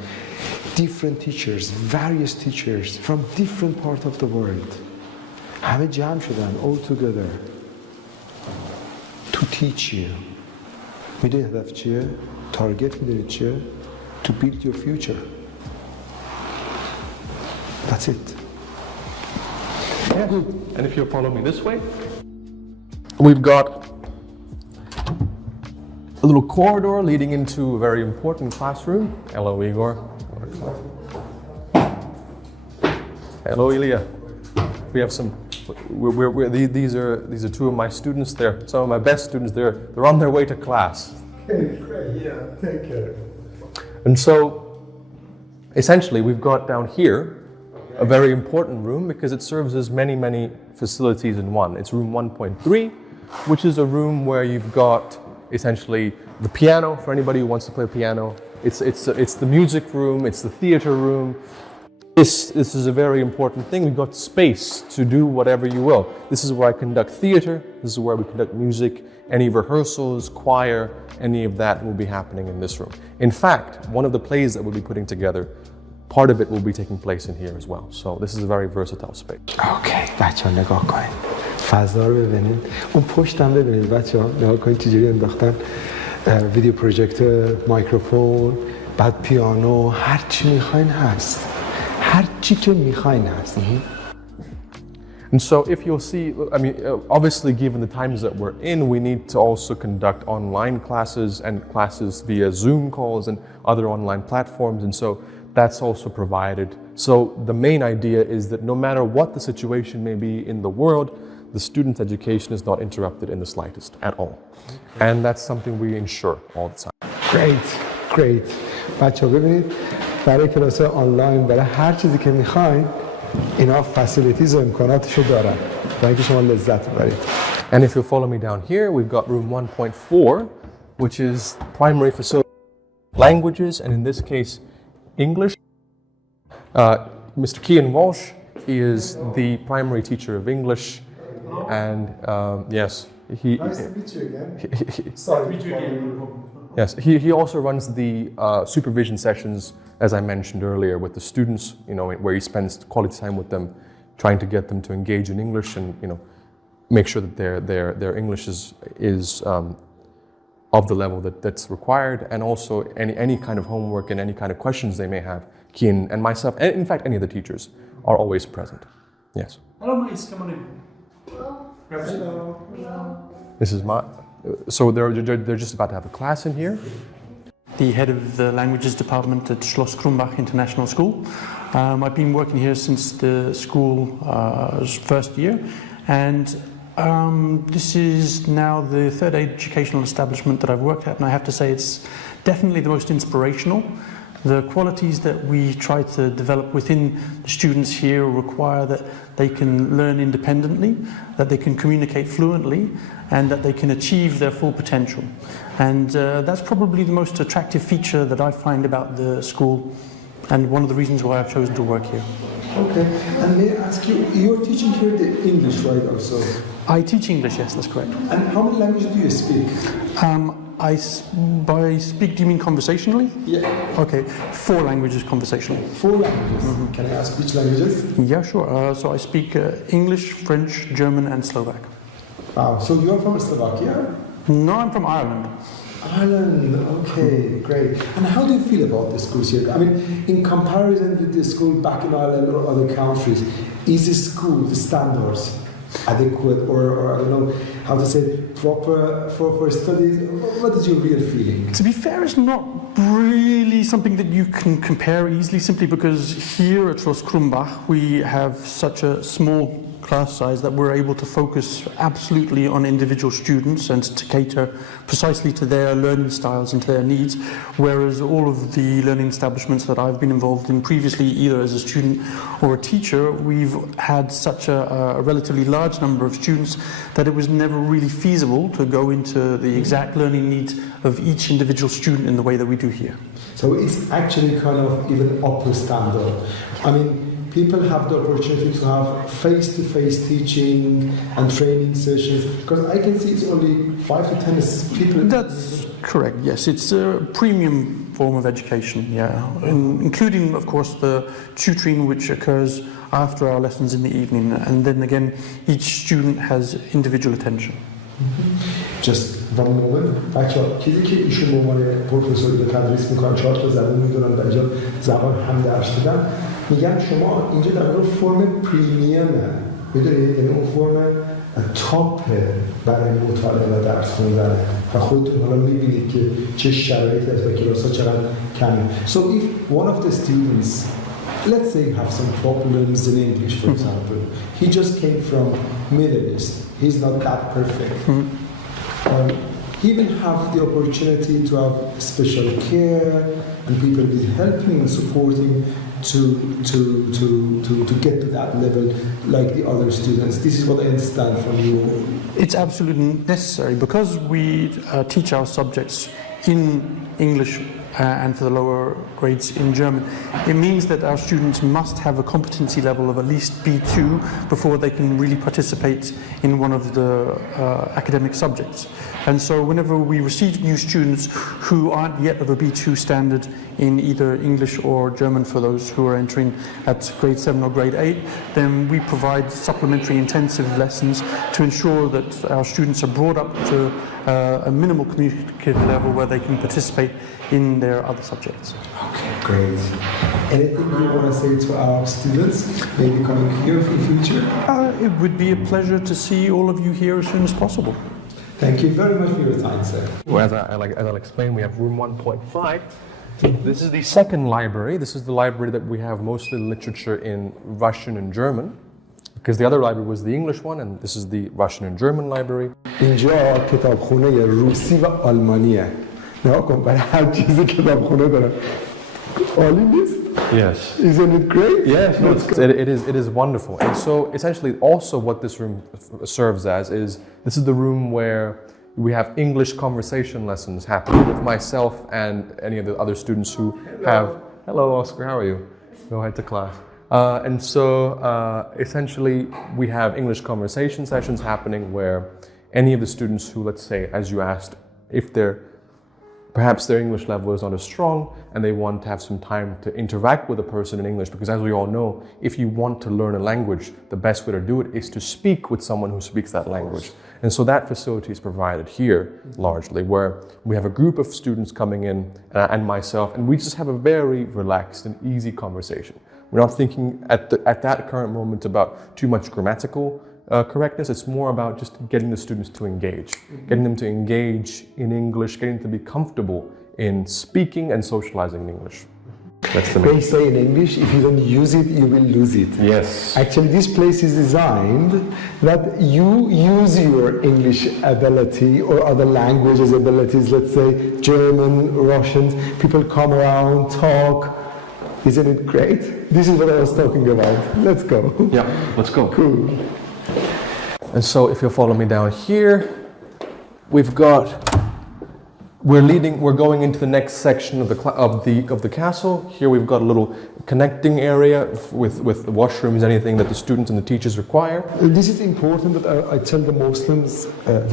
Different teachers, various teachers from different part of the world. همه جمع شدن all together to teach you. میدونید هدف چیه؟ تارگت میدونید چیه؟ To build your future. That's it. Yeah. And if you'll follow me this way, we've got a little corridor leading into a very important classroom. Hello, Igor. Hello, Ilya. We have some. These are two of my students. They're some of my best students. They're on their way to class. Great, yeah, take care. And so, essentially, we've got down here a very important room because it serves as many facilities in one. It's room 1.3, which is a room where you've got essentially the piano for anybody who wants to play piano. It's the music room. It's the theater room. This is a very important thing. We've got space to do whatever you will. This is where I conduct theater. This is where we conduct music. Any rehearsals, choir, any of that will be happening in this room. In fact, one of the plays that we'll be putting together, part of it will be taking place in here as well. So this is a very versatile space. Okay, بچه‌ها نگاه کنید. فضا رو ببینید. اون پشتم ببینید بچه‌ها. نگاه کنید چجوری انداختن ویدیو پروژکتور، میکروفون، بعد پیانو، هر چی می‌خواین هست. هر چی که می‌خواین هست. And so if you'll see, I mean, obviously given the times that we're in, we need to also conduct online classes and classes via Zoom calls and other online platforms. And so that's also provided. So the main idea is that no matter what the situation may be in the world, the student's education is not interrupted in the slightest at all. And that's something we ensure all the time. Great. بچه‌ها ببینید برای کلاس آنلاین برای هر چیزی که می‌خواین اینا فسیلیتیز و امکاناتشو دارن برای اینکه شما لذت ببرید. And if you follow me down here, we've got room 1.4, which is primary facility languages, and in this case, English. Mr. Kean Walsh, he is the primary teacher of English, and yes, he. Nice to meet you again. Sorry. Yes, he also runs the supervision sessions, as I mentioned earlier, with the students. Where he spends quality time with them, trying to get them to engage in English, and make sure that their English is of the level that's required, and also any kind of homework and any kind of questions they may have. Kean and myself, and in fact any of the teachers, are always present. Yes. Hello, mates. Come on in. Hello. This is my. So they're just about to have a class in here. The head of the languages department at Schloss Kرومباخ International School. I've been working here since the school's first year, and this is now the third educational establishment that I've worked at, and I have to say it's definitely the most inspirational. The qualities that we try to develop within the students here require that they can learn independently, that they can communicate fluently, and that they can achieve their full potential. And that's probably the most attractive feature that I find about the school, and one of the reasons why I've chosen to work here. Okay, and may I ask you, you're teaching here the English, right, also? I teach English, yes, that's correct. And how many languages do you speak? By speak, do you mean conversationally? Yeah. Okay, 4 languages conversationally. 4 languages. Can I ask which languages? Yeah, sure. So I speak English, French, German, and Slovak. Wow, so you're from Slovakia? No, I'm from Ireland. Ireland, okay, great. And how do you feel about the schools here? I mean, in comparison with the school back in Ireland or other countries, is the school, the standards, adequate or I don't know how to say, for studies? What is your real feeling? To be fair, it's not really something that you can compare easily, simply because here at Kروmbaخ we have such a small class size that we're able to focus absolutely on individual students and to cater precisely to their learning styles and to their needs, whereas all of the learning establishments that I've been involved in previously, either as a student or a teacher, we've had such a relatively large number of students that it was never really feasible to go into the exact learning needs of each individual student in the way that we do here. So it's actually kind of even upper standard. I mean, people have the opportunity to have face-to-face teaching and training sessions, because I can see it's only 5 to 10 people. That's correct, yes. It's a premium form of education, yeah. Including, of course, the tutoring which occurs after our lessons in the evening. And then again, each student has individual attention. Just one moment. بچه‌ها چیزی که ایشون به عنوان پروفسوری به تدریس میکنن 4 تا زبان میدونن و اینجا زبان هم درس میدن، میگن شما اینجا در واقع فرم پریمیومه، میدونید، یعنی اون فرم تاپ برای مطالعه و درس خوندن و خودتون حالا میبینید که چه شرایطی هست و کلاس‌ها چقدر کمه. So if one of the students, let's say, have some problems in English, for example, he just came from Middle East, he's not that perfect. He will have the opportunity to have special care and people will help him and support him to get to that level like the other students. This is what I understand from you. It's absolutely necessary because we teach our subjects in English and for the lower grades in German. It means that our students must have a competency level of at least B2 before they can really participate in one of the academic subjects. And so whenever we receive new students who aren't yet of a B2 standard in either English or German for those who are entering at grade 7 or grade 8, then we provide supplementary intensive lessons to ensure that our students are brought up to a minimal communicative level where they can participate in their other subjects. Okay, great. Anything you want to say to our students, maybe coming here in the future? It would be a pleasure to see all of you here as soon as possible. Thank you very much for your time, sir. Well, as I'll explain, we have room 1.5. This is the second library. This is the library that we have mostly literature in Russian and German, because the other library was the English one, and this is the Russian and German library. اینجا کتابخونه روسی و آلمانیه. نه کن برای هر چیزی کتابخونه داره. عالیست. Yes. Isn't it great? Yes, no, it is wonderful. And so essentially also what this room serves as is, this is the room where we have English conversation lessons happening with myself and any of the other students who have, hello Oscar, how are you? Go ahead to class. And so essentially we have English conversation sessions happening where any of the students who, let's say, as you asked, if perhaps their English level is not as strong and they want to have some time to interact with a person in English, because as we all know, if you want to learn a language, the best way to do it is to speak with someone who speaks that language. And so that facility is provided here largely, where we have a group of students coming in and myself, and we just have a very relaxed and easy conversation. We're not thinking at that current moment about too much grammatical correctness. It's more about just getting the students to engage, getting them to engage in English, getting them to be comfortable in speaking and socializing in English. That's the main. They say in English, if you don't use it, you will lose it. Yes. Actually, this place is designed that you use your English ability or other languages abilities, let's say German, Russian, people come around, talk. Isn't it great? This is what I was talking about. Let's go. Yeah, let's go. Cool. And so if you'll follow me down here, we're going into the next section of the castle. Here we've got a little connecting area with the washrooms, anything that the students and the teachers require. This is important that I tell the Muslims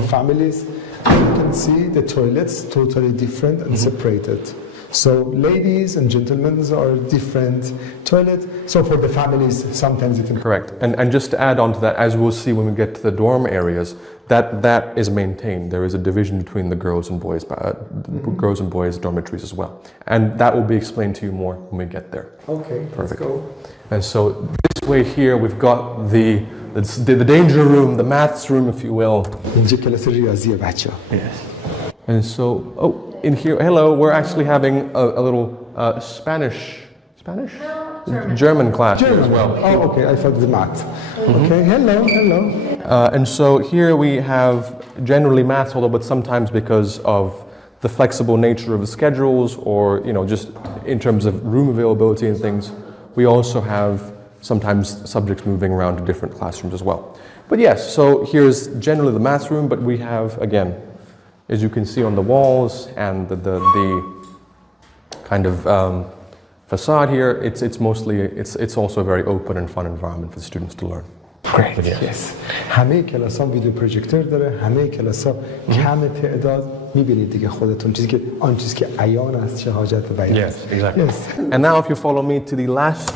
families, you can see the toilets totally different and separated. So ladies and gentlemen are different toilet. So for the families, sometimes it's correct. And just to add on to that, as we'll see when we get to the dorm areas, that is maintained. There is a division between the girls and boys dormitories as well, and that will be explained to you more when we get there. Okay. Perfect. Let's go. And so this way here, we've got the the danger room, the maths room, if you will. اینجا کلاس ریاضیه بچه‌ها. And so, in here, hello, we're actually having a little Spanish? German class here as well. Oh, okay, I thought the math. Okay, hello. And so here we have generally maths, although but sometimes because of the flexible nature of the schedules or, just in terms of room availability and things, we also have sometimes subjects moving around to different classrooms as well. But yes, so here's generally the maths room, but we have, again, as you can see on the walls and the kind of facade here, it's also a very open and fun environment for the students to learn. Great, yes. همه کلاس‌ها ویدیو پروژکتور داره، همه کلاس‌ها کم تعداد، می‌بینید دیگه خودتون چیزی که عیان است چه حاجت به بیان. Yes, exactly. Yes. And now if you follow me to the last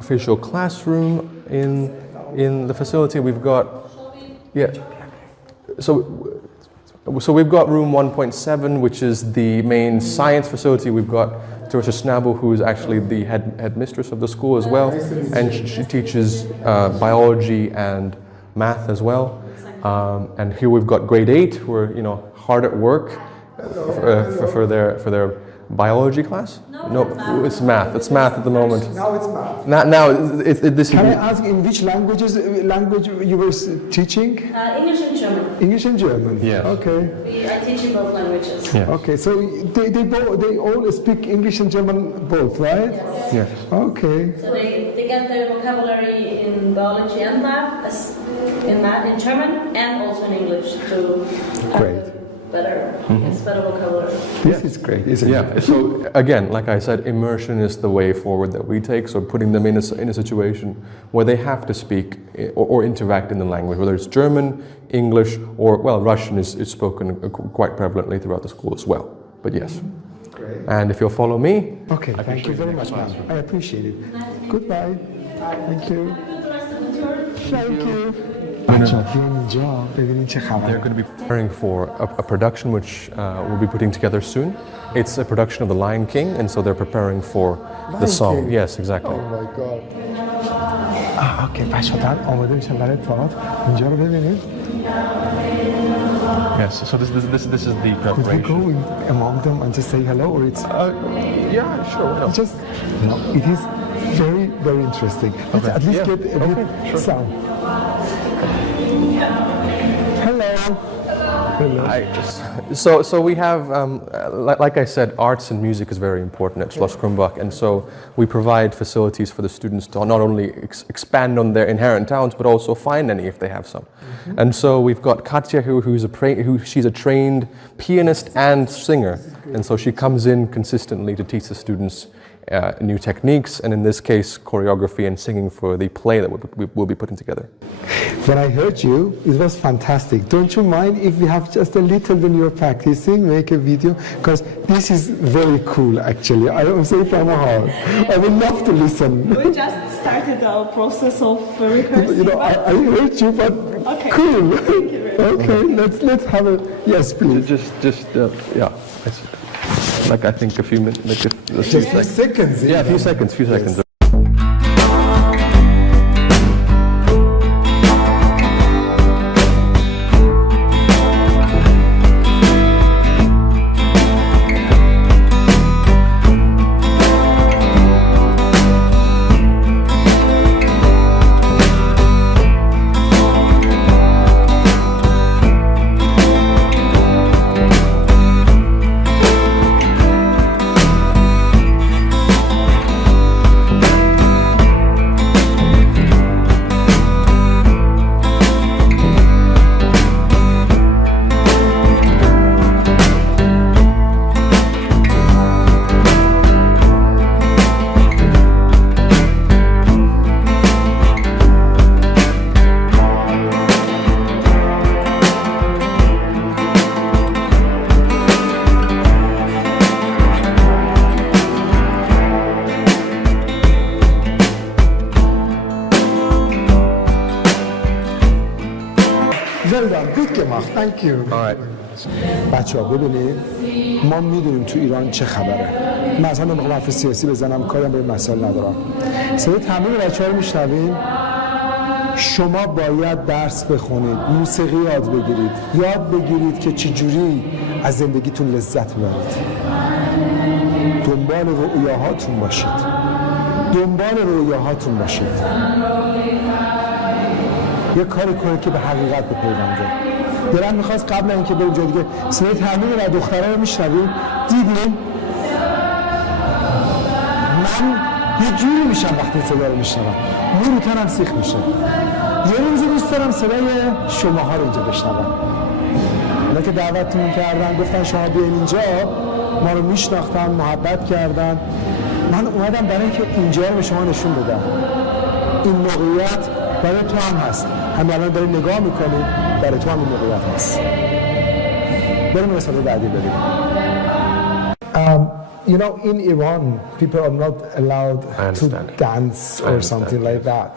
official classroom in the facility, we've got So we've got room 1.7, which is the main science facility. We've got Teresa Schnabel, who is actually the headmistress of the school as well, and she teaches biology and math as well. And here we've got grade 8, who are hard at work for their biology class. No, it's math. It's math at the moment. Now it's math. Now this. Can I ask in which language you were teaching? English and German. English and German. Yeah. Okay. I teach in both languages. Yeah. Okay, so they all speak English and German both, right? Yes. Okay. So they get their vocabulary in biology and math, in German and also in English to Great. better vocabulary. This is great, isn't it? Yeah. So again, like I said, immersion is the way forward that we take. So putting them in a situation where they have to speak or interact in the language, whether it's German, English, or Russian is spoken quite prevalently throughout the school as well. But yes. Great. And if you'll follow me. Okay, thank you very much, ma'am. I appreciate it. Goodbye. Thank you. Thank you. They're going to be preparing for a production which we'll be putting together soon. It's a production of The Lion King, and so they're preparing for the song. King. Yes, exactly. Oh my God. Okay, بچه‌ها دارن آماده میشن برای تئاتر. اینجا رو ببینید. Yes. So this is the Could we preparation. go among them and just say hello, or it's Yeah, sure. Why not? just no? It is very, very interesting. Let's at least get a bit sound. Hello. So we have, like I said, arts and music is very important at Schloss Kرومباخ, and so we provide facilities for the students to not only expand on their inherent talents, but also find any if they have some. And so we've got Katja, she's a trained pianist and singer, and so she comes in consistently to teach the students new techniques, and in this case, choreography and singing for the play that we'll be putting together. When I heard you, it was fantastic. Don't you mind if we have just a little when you're practicing, make a video? Because this is very cool, actually. I don't say from my heart. I would love to listen. We just started our process of rehearsing. I heard you, but Okay. cool. Thank you very much. Okay, let's have a yes, please. Yeah. Like I think a few minutes. Just a few seconds. Yeah, a few seconds. Well done. Good gemacht. Thank you. All right. بچه‌ها ببینید ما میدونیم تو ایران چه خبره. من اصلا نمیخوام حرف سیاسی بزنم، کارم به این مسائل ندارم. صدای تمرین بچه‌ها رو میشنوین؟ شما باید درس بخونید، موسیقی یاد بگیرید که چجوری از زندگیتون لذت ببرید. دنبال رویاهاتون باشید. یه کاری کنید که به حقیقت بپیونده. دلم میخواست قبل اینکه بریم جای دیگه صدای ترمیم و دختره رو میشنویم. دیدیم من یه جوری میشم وقتی صدا رو میشنوم، موروتنم سیخ میشه. یه روزی دوست دارم صدای شماها رو اینجا بشنوم. اونا که دعوتتون کردن گفتن شما بیاین اینجا، ما رو میشناختن، محبت کردن. من اومدم برای اینکه اینجا رو به شما نشون بدم. این موقعیت برای تو هم هست. همین الان داری نگاه میکنی، برای تو هم این موقعیت هست. بریم مثال بعدی بریم. You know, in Iran, people are not allowed to dance or something like that.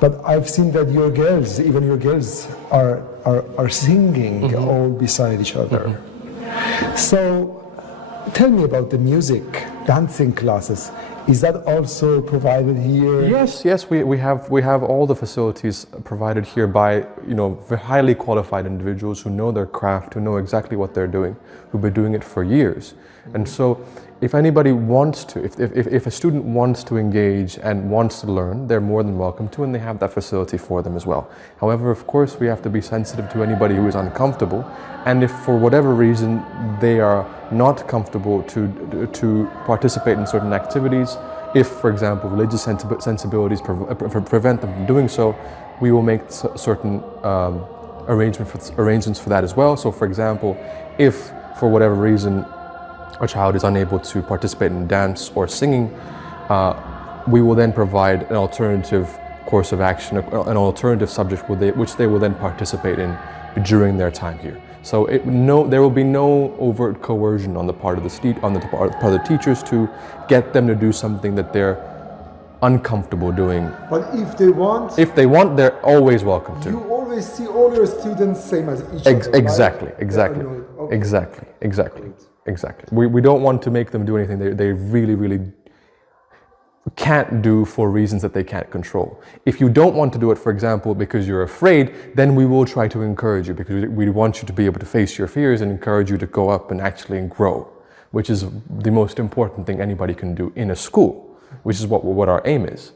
But I've seen that your girls, even your girls, are singing all beside each other. So, tell me about the music, dancing classes. Is that also provided here? Yes, we have all the facilities provided here by, you know, highly qualified individuals who know their craft, who know exactly what they're doing, who've been doing it for years. And so if anybody wants to, if a student wants to engage and wants to learn, they're more than welcome to, and they have that facility for them as well. However, of course, we have to be sensitive to anybody who is uncomfortable, and if for whatever reason they are not comfortable to participate in certain activities, if, for example, religious sensibilities prevent them from doing so, we will make certain arrangements for that as well. So, for example, if for whatever reason a child is unable to participate in dance or singing, we will then provide an alternative course of action, an alternative subject which they will then participate in during their time here. So there will be no overt coercion on the part of the teachers to get them to do something that they're uncomfortable doing. But if they want, they're always welcome to. You always see all your students same as each other. Exactly. We don't want to make them do anything they really can't do for reasons that they can't control. If you don't want to do it, for example, because you're afraid, then we will try to encourage you, because we want you to be able to face your fears and encourage you to go up and actually grow, which is the most important thing anybody can do in a school, which is what our aim is,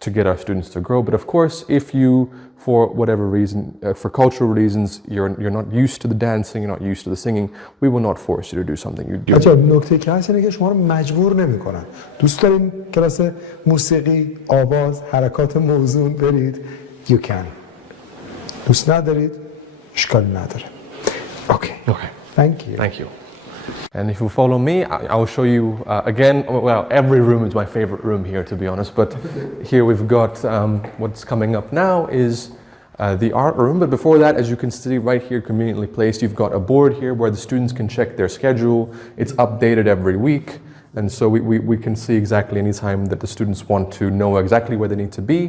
to get our students to grow. But of course, if you, for whatever reason, for cultural reasons, you're not used to the dancing, you're not used to the singing, we will not force you to do something. نکته که هست اینه که شما رو مجبور نمی‌کنن. دوست دارین کلاس موسیقی، آواز، حرکات موزون برید، you can. دوست ندارید، اشکال نداره. Okay. Thank you. And if you follow me, I will show you again. Well, every room is my favorite room here, to be honest. But here we've got what's coming up now is the art room. But before that, as you can see right here, conveniently placed, you've got a board here where the students can check their schedule. It's updated every week, and so we can see exactly any time that the students want to know exactly where they need to be.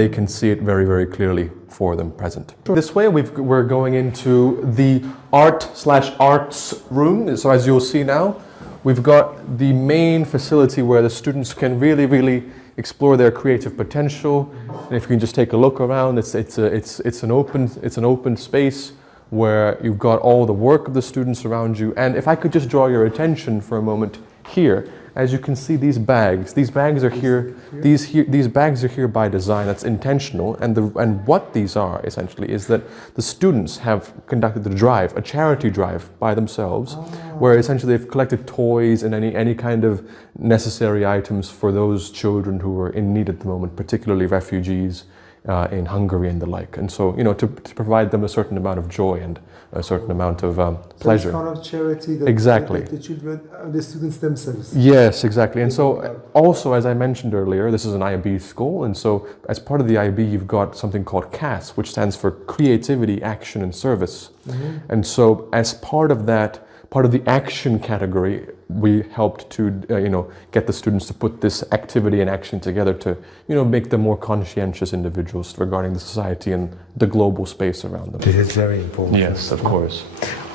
They can see it very clearly for them present. This way we're going into the art/arts room. So as you'll see now, we've got the main facility where the students can really explore their creative potential. And if you can just take a look around, it's an open space where you've got all the work of the students around you. And if I could just draw your attention for a moment here, as you can see, these bags are here. These bags are here by design. That's intentional. And what these are essentially is that the students have conducted a charity drive by themselves, where essentially they've collected toys and any kind of necessary items for those children who are in need at the moment, particularly refugees in Hungary and the like. And so, you know, to provide them a certain amount of joy and a certain amount of pleasure. So it's kind of charity that exactly. The children, the students themselves. Yes, exactly. And so also, as I mentioned earlier, this is an IB school. And so as part of the IB, you've got something called CAS, which stands for Creativity, Action and Service. And so as part of that, part of the action category, we helped to get the students to put this activity and action together to make them more conscientious individuals regarding the society and the global space around them. This is very important. Yes, of course.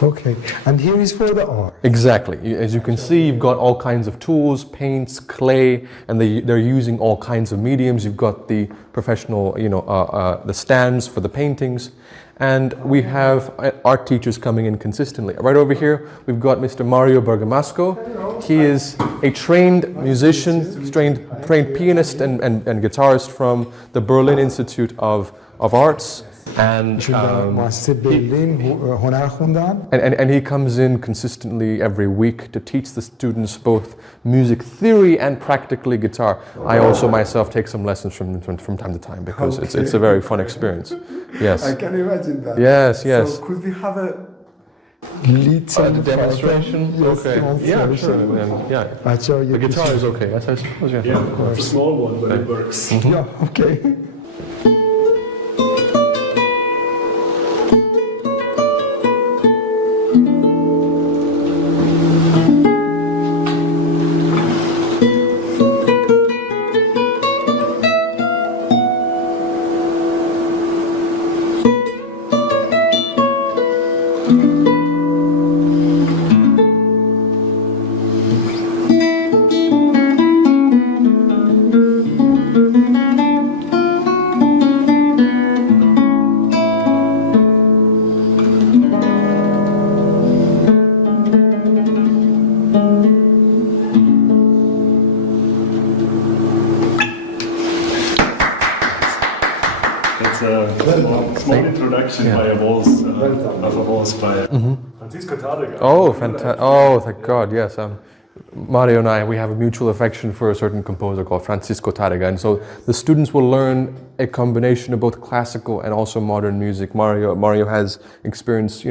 Okay. And here is for the art. Exactly. As you can see, you've got all kinds of tools, paints, clay, and they're using all kinds of mediums. You've got the professional, the stands for the paintings. And we have art teachers coming in consistently. Right over here, we've got Mr. Mario Bergamasco. He is a trained musician, trained pianist and guitarist from the Berlin Institute of Arts. And he comes in consistently every week to teach the students both music theory and practically guitar. I also myself take some lessons from time to time because it's a very fun experience. Yes. I can imagine that. Yes. So could we have a little demonstration? Yes, okay. Yeah, sure. The guitar is okay. Yes, I suppose. Yeah, it's a small one, but it works. Mm-hmm. Yeah. Okay. Small introduction by a waltz, of a waltz by Francisco Tárrega. Oh, fantastic! Oh, thank God! Yes, Mario and I, we have a mutual affection for a certain composer called Francisco Tárrega, and so the students will learn a combination of both classical and also modern music. Mario has experience,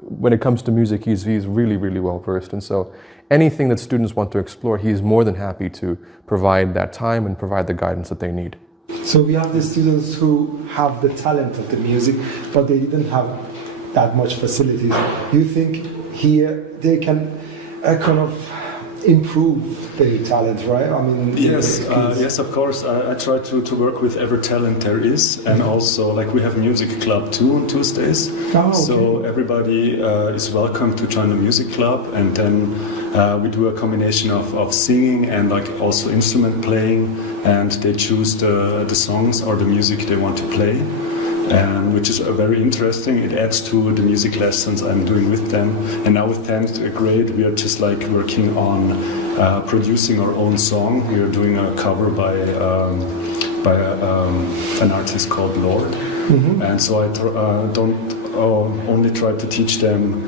when it comes to music, he's really, really well versed, and so anything that students want to explore, he's more than happy to provide that time and provide the guidance that they need. So we have the students who have the talent of the music, but they didn't have that much facilities. Do you think here they can kind of improve their talent, right? I mean, yes, of course. I try to work with every talent there is, and also like we have a music club too on Tuesdays. Oh, okay. So everybody is welcome to join the music club, and then we do a combination of singing and like also instrument playing, and they choose the songs or the music they want to play. Which is very interesting. It adds to the music lessons I'm doing with them. And now with 10th grade, we are just like working on producing our own song. We are doing a cover by an artist called Lord. Mm-hmm. And so I don't only try to teach them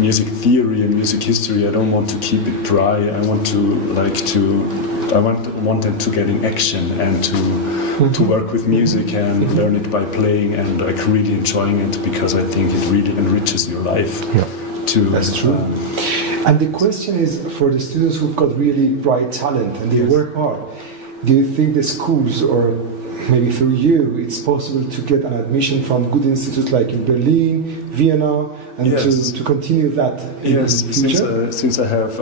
music theory and music history. I don't want to keep it dry. I want them to get in action and to work with music and learn it by playing and like really enjoying it, because I think it really enriches your life. Yeah. That's true. And the question is, for the students who've got really bright talent and they work hard, do you think the schools, or maybe through you, it's possible to get an admission from good institutes like in Berlin, Vienna, and to continue that in the future? Since I have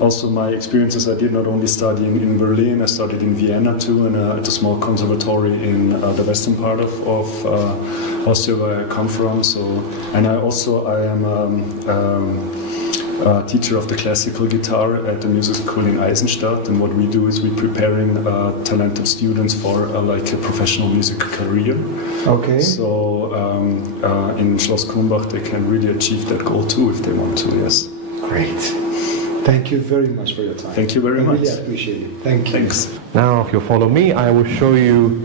also my experiences, I did not only study in Berlin, I studied in Vienna too, and at a small conservatory in the western part of Austria, where I come from. So, and I am a teacher of the classical guitar at the music school in Eisenstadt, and what we do is we're preparing talented students for like a professional music career. Okay. So in Schloss Krumbach they can really achieve that goal too if they want to. Yes. Great. Thank you very much for your time. Thank you very much. I really appreciate it. Thank you. Thanks. Now, if you'll follow me, I will show you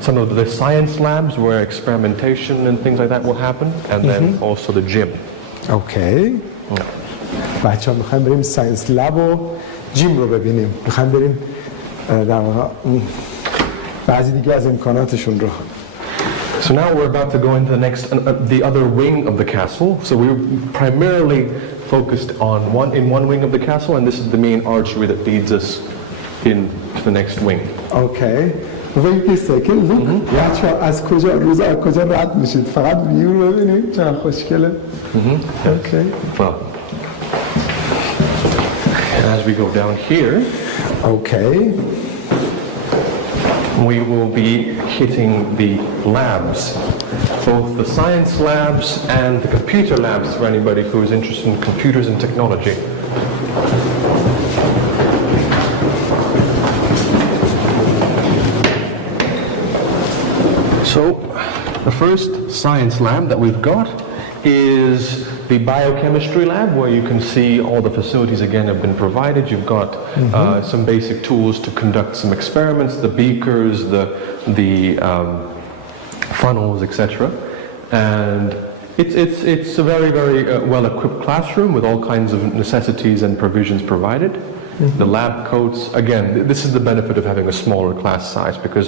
some of the science labs where experimentation and things like that will happen, and then also the gym. Okay. بچه ها میخوایم بریم ساینس لب و جیم رو ببینیم. میخوایم بریم در واقع بعضی دیگه از امکاناتشون رو. So now we're about to go into the other wing of the castle. So we're primarily focused on one wing of the castle, and this is the main archery that leads us into the next wing. Okay. Wait a second. Look. بچه ها از کجا رد میشید؟ فقط ویو رو ببینید چقدر خوشگله. Okay. Well, as we go down here, we will be hitting the labs. both the science labs and the computer labs for anybody who is interested in computers and technology. So, the first science lab that we've got is the biochemistry lab, where you can see all the facilities again have been provided. You've got some basic tools to conduct some experiments, the beakers, the funnels, etc. And it's a very, very well-equipped classroom with all kinds of necessities and provisions provided. The lab coats, again, this is the benefit of having a smaller class size, because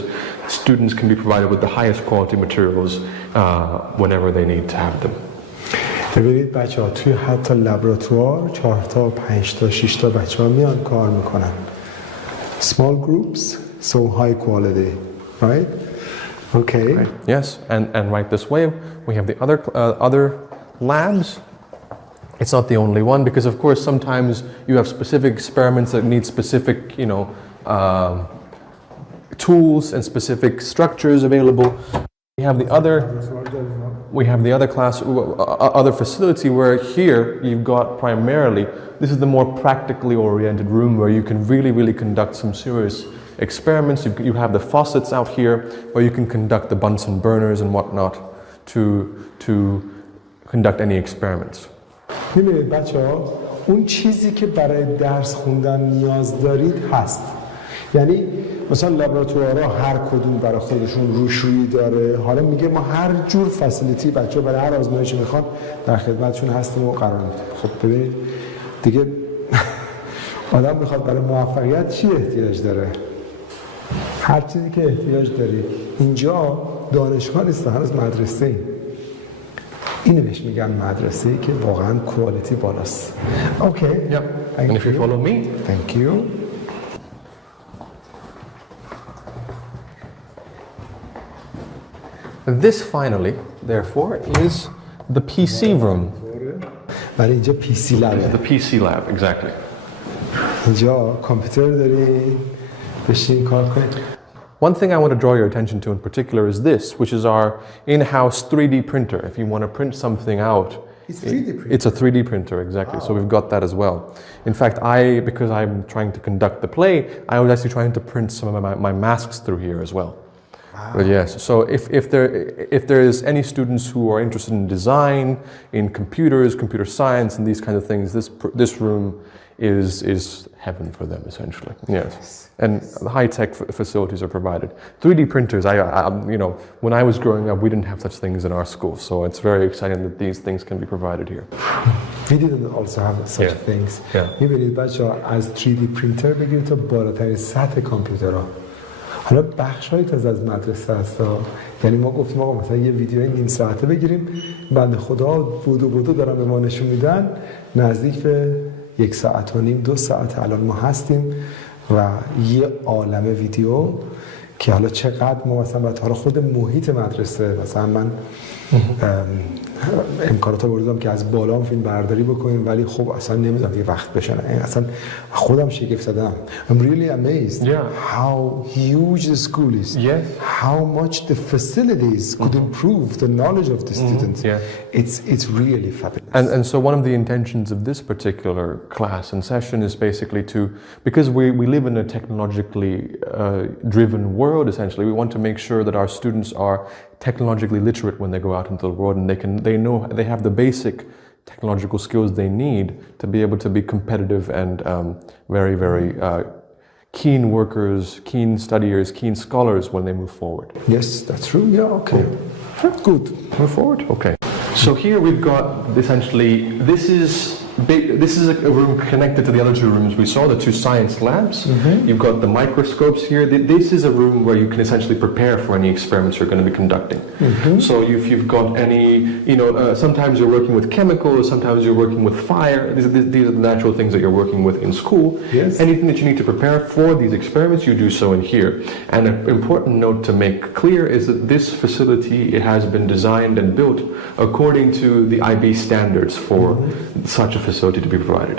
students can be provided with the highest quality materials whenever they need to have them. ببینید بچه ها توی حتی لابراتوار 4 تا 5 تا 6 تا بچه ها میان کار میکنن. Small groups, so high quality, right? Okay. Yes, and right this way we have the other labs. It's not the only one, because of course sometimes you have specific experiments that need specific, tools and specific structures available. We have the other facility where here you've got primarily, this is the more practically oriented room where you can really conduct some serious experiments. You have the faucets out here where you can conduct the Bunsen burners and whatnot to conduct any experiments. می‌بینید بچه‌ها اون چیزی که برای درس خوندن نیاز دارید هست. یعنی مثلا لابراتوارها هر کدوم برای خودشون روشویی داره. حالا میگه ما هر جور فسیلیتی بچه‌ها برای هر آزمایشی میخوان در خدمتشون هستیم و قرار میدیم. خب ببینید دیگه آدم میخواد برای موفقیت چی احتیاج داره؟ هر چیزی که احتیاج داری. اینجا دانشگاه نیست، هنوز مدرسه ایم. اینو بهش میگن مدرسه‌ای که واقعا کوالیتی بالاست. اوکی. Yeah. And if you follow me. Thank you. This finally, therefore, is the PC room. برای اینجا PC لبه. The PC lab, exactly. اینجا کامپیوتر دارین، بشین کار کنید. One thing I want to draw your attention to in particular is this, which is our in-house 3D printer. If you want to print something out, It's 3D printer? It's a 3D printer, exactly. Wow. So we've got that as well. In fact, because I'm trying to conduct the play, I was actually trying to print some of my masks through here as well. Wow. But yes, so if there is any students who are interested in design, in computers, computer science, and these kinds of things, this room is heaven for them, essentially. Yes, and high-tech facilities are provided. 3D printers. When I was growing up, we didn't have such things in our school, so it's very exciting that these things can be provided here. We didn't also have such things. می‌بینید بچه‌ها از 3D پرینتر بگیرید تا بالاترین سطح کامپیوترها. حالا بخش‌های از مدرسه هستا. یعنی ما گفتیم آقا مثلا یه ویدیوی نیم ساعته بگیریم، بنده خدا بودو دارن به ما نشون میدن، نزدیک به 1 ساعت و نیم 2 ساعت الان ما هستیم و یه عالمه ویدیو که حالا چقدر ما مثلا بعد حالا خود محیط مدرسه، مثلا من امکانات بردم که از بالا هم فیلم برداری بکنیم، ولی خب اصلا نمیدونم یه وقت بشن. اصلا خودم شگفت زدم. I'm really amazed how huge the school is. How much the facilities could improve the knowledge of the students. It's really fabulous. And so one of the intentions of this particular class and session is basically because we live in a technologically driven world, essentially, we want to make sure that our students are technologically literate when they go out into the world, and they have the basic technological skills they need to be able to be competitive and very, very keen workers, keen studiers, keen scholars when they move forward. Yes, that's true. Yeah, okay. Good. Move forward? Okay. So here we've got essentially, this is a room connected to the other 2 rooms we saw, the 2 science labs. You've got the microscopes here. This is a room where you can essentially prepare for any experiments you're going to be conducting. So if you've got any, sometimes you're working with chemicals, sometimes you're working with fire. These are the natural things that you're working with in school. Yes. Anything that you need to prepare for these experiments, you do so in here. And an important note to make clear is that this facility, it has been designed and built according to the IB standards for such a facility to be provided.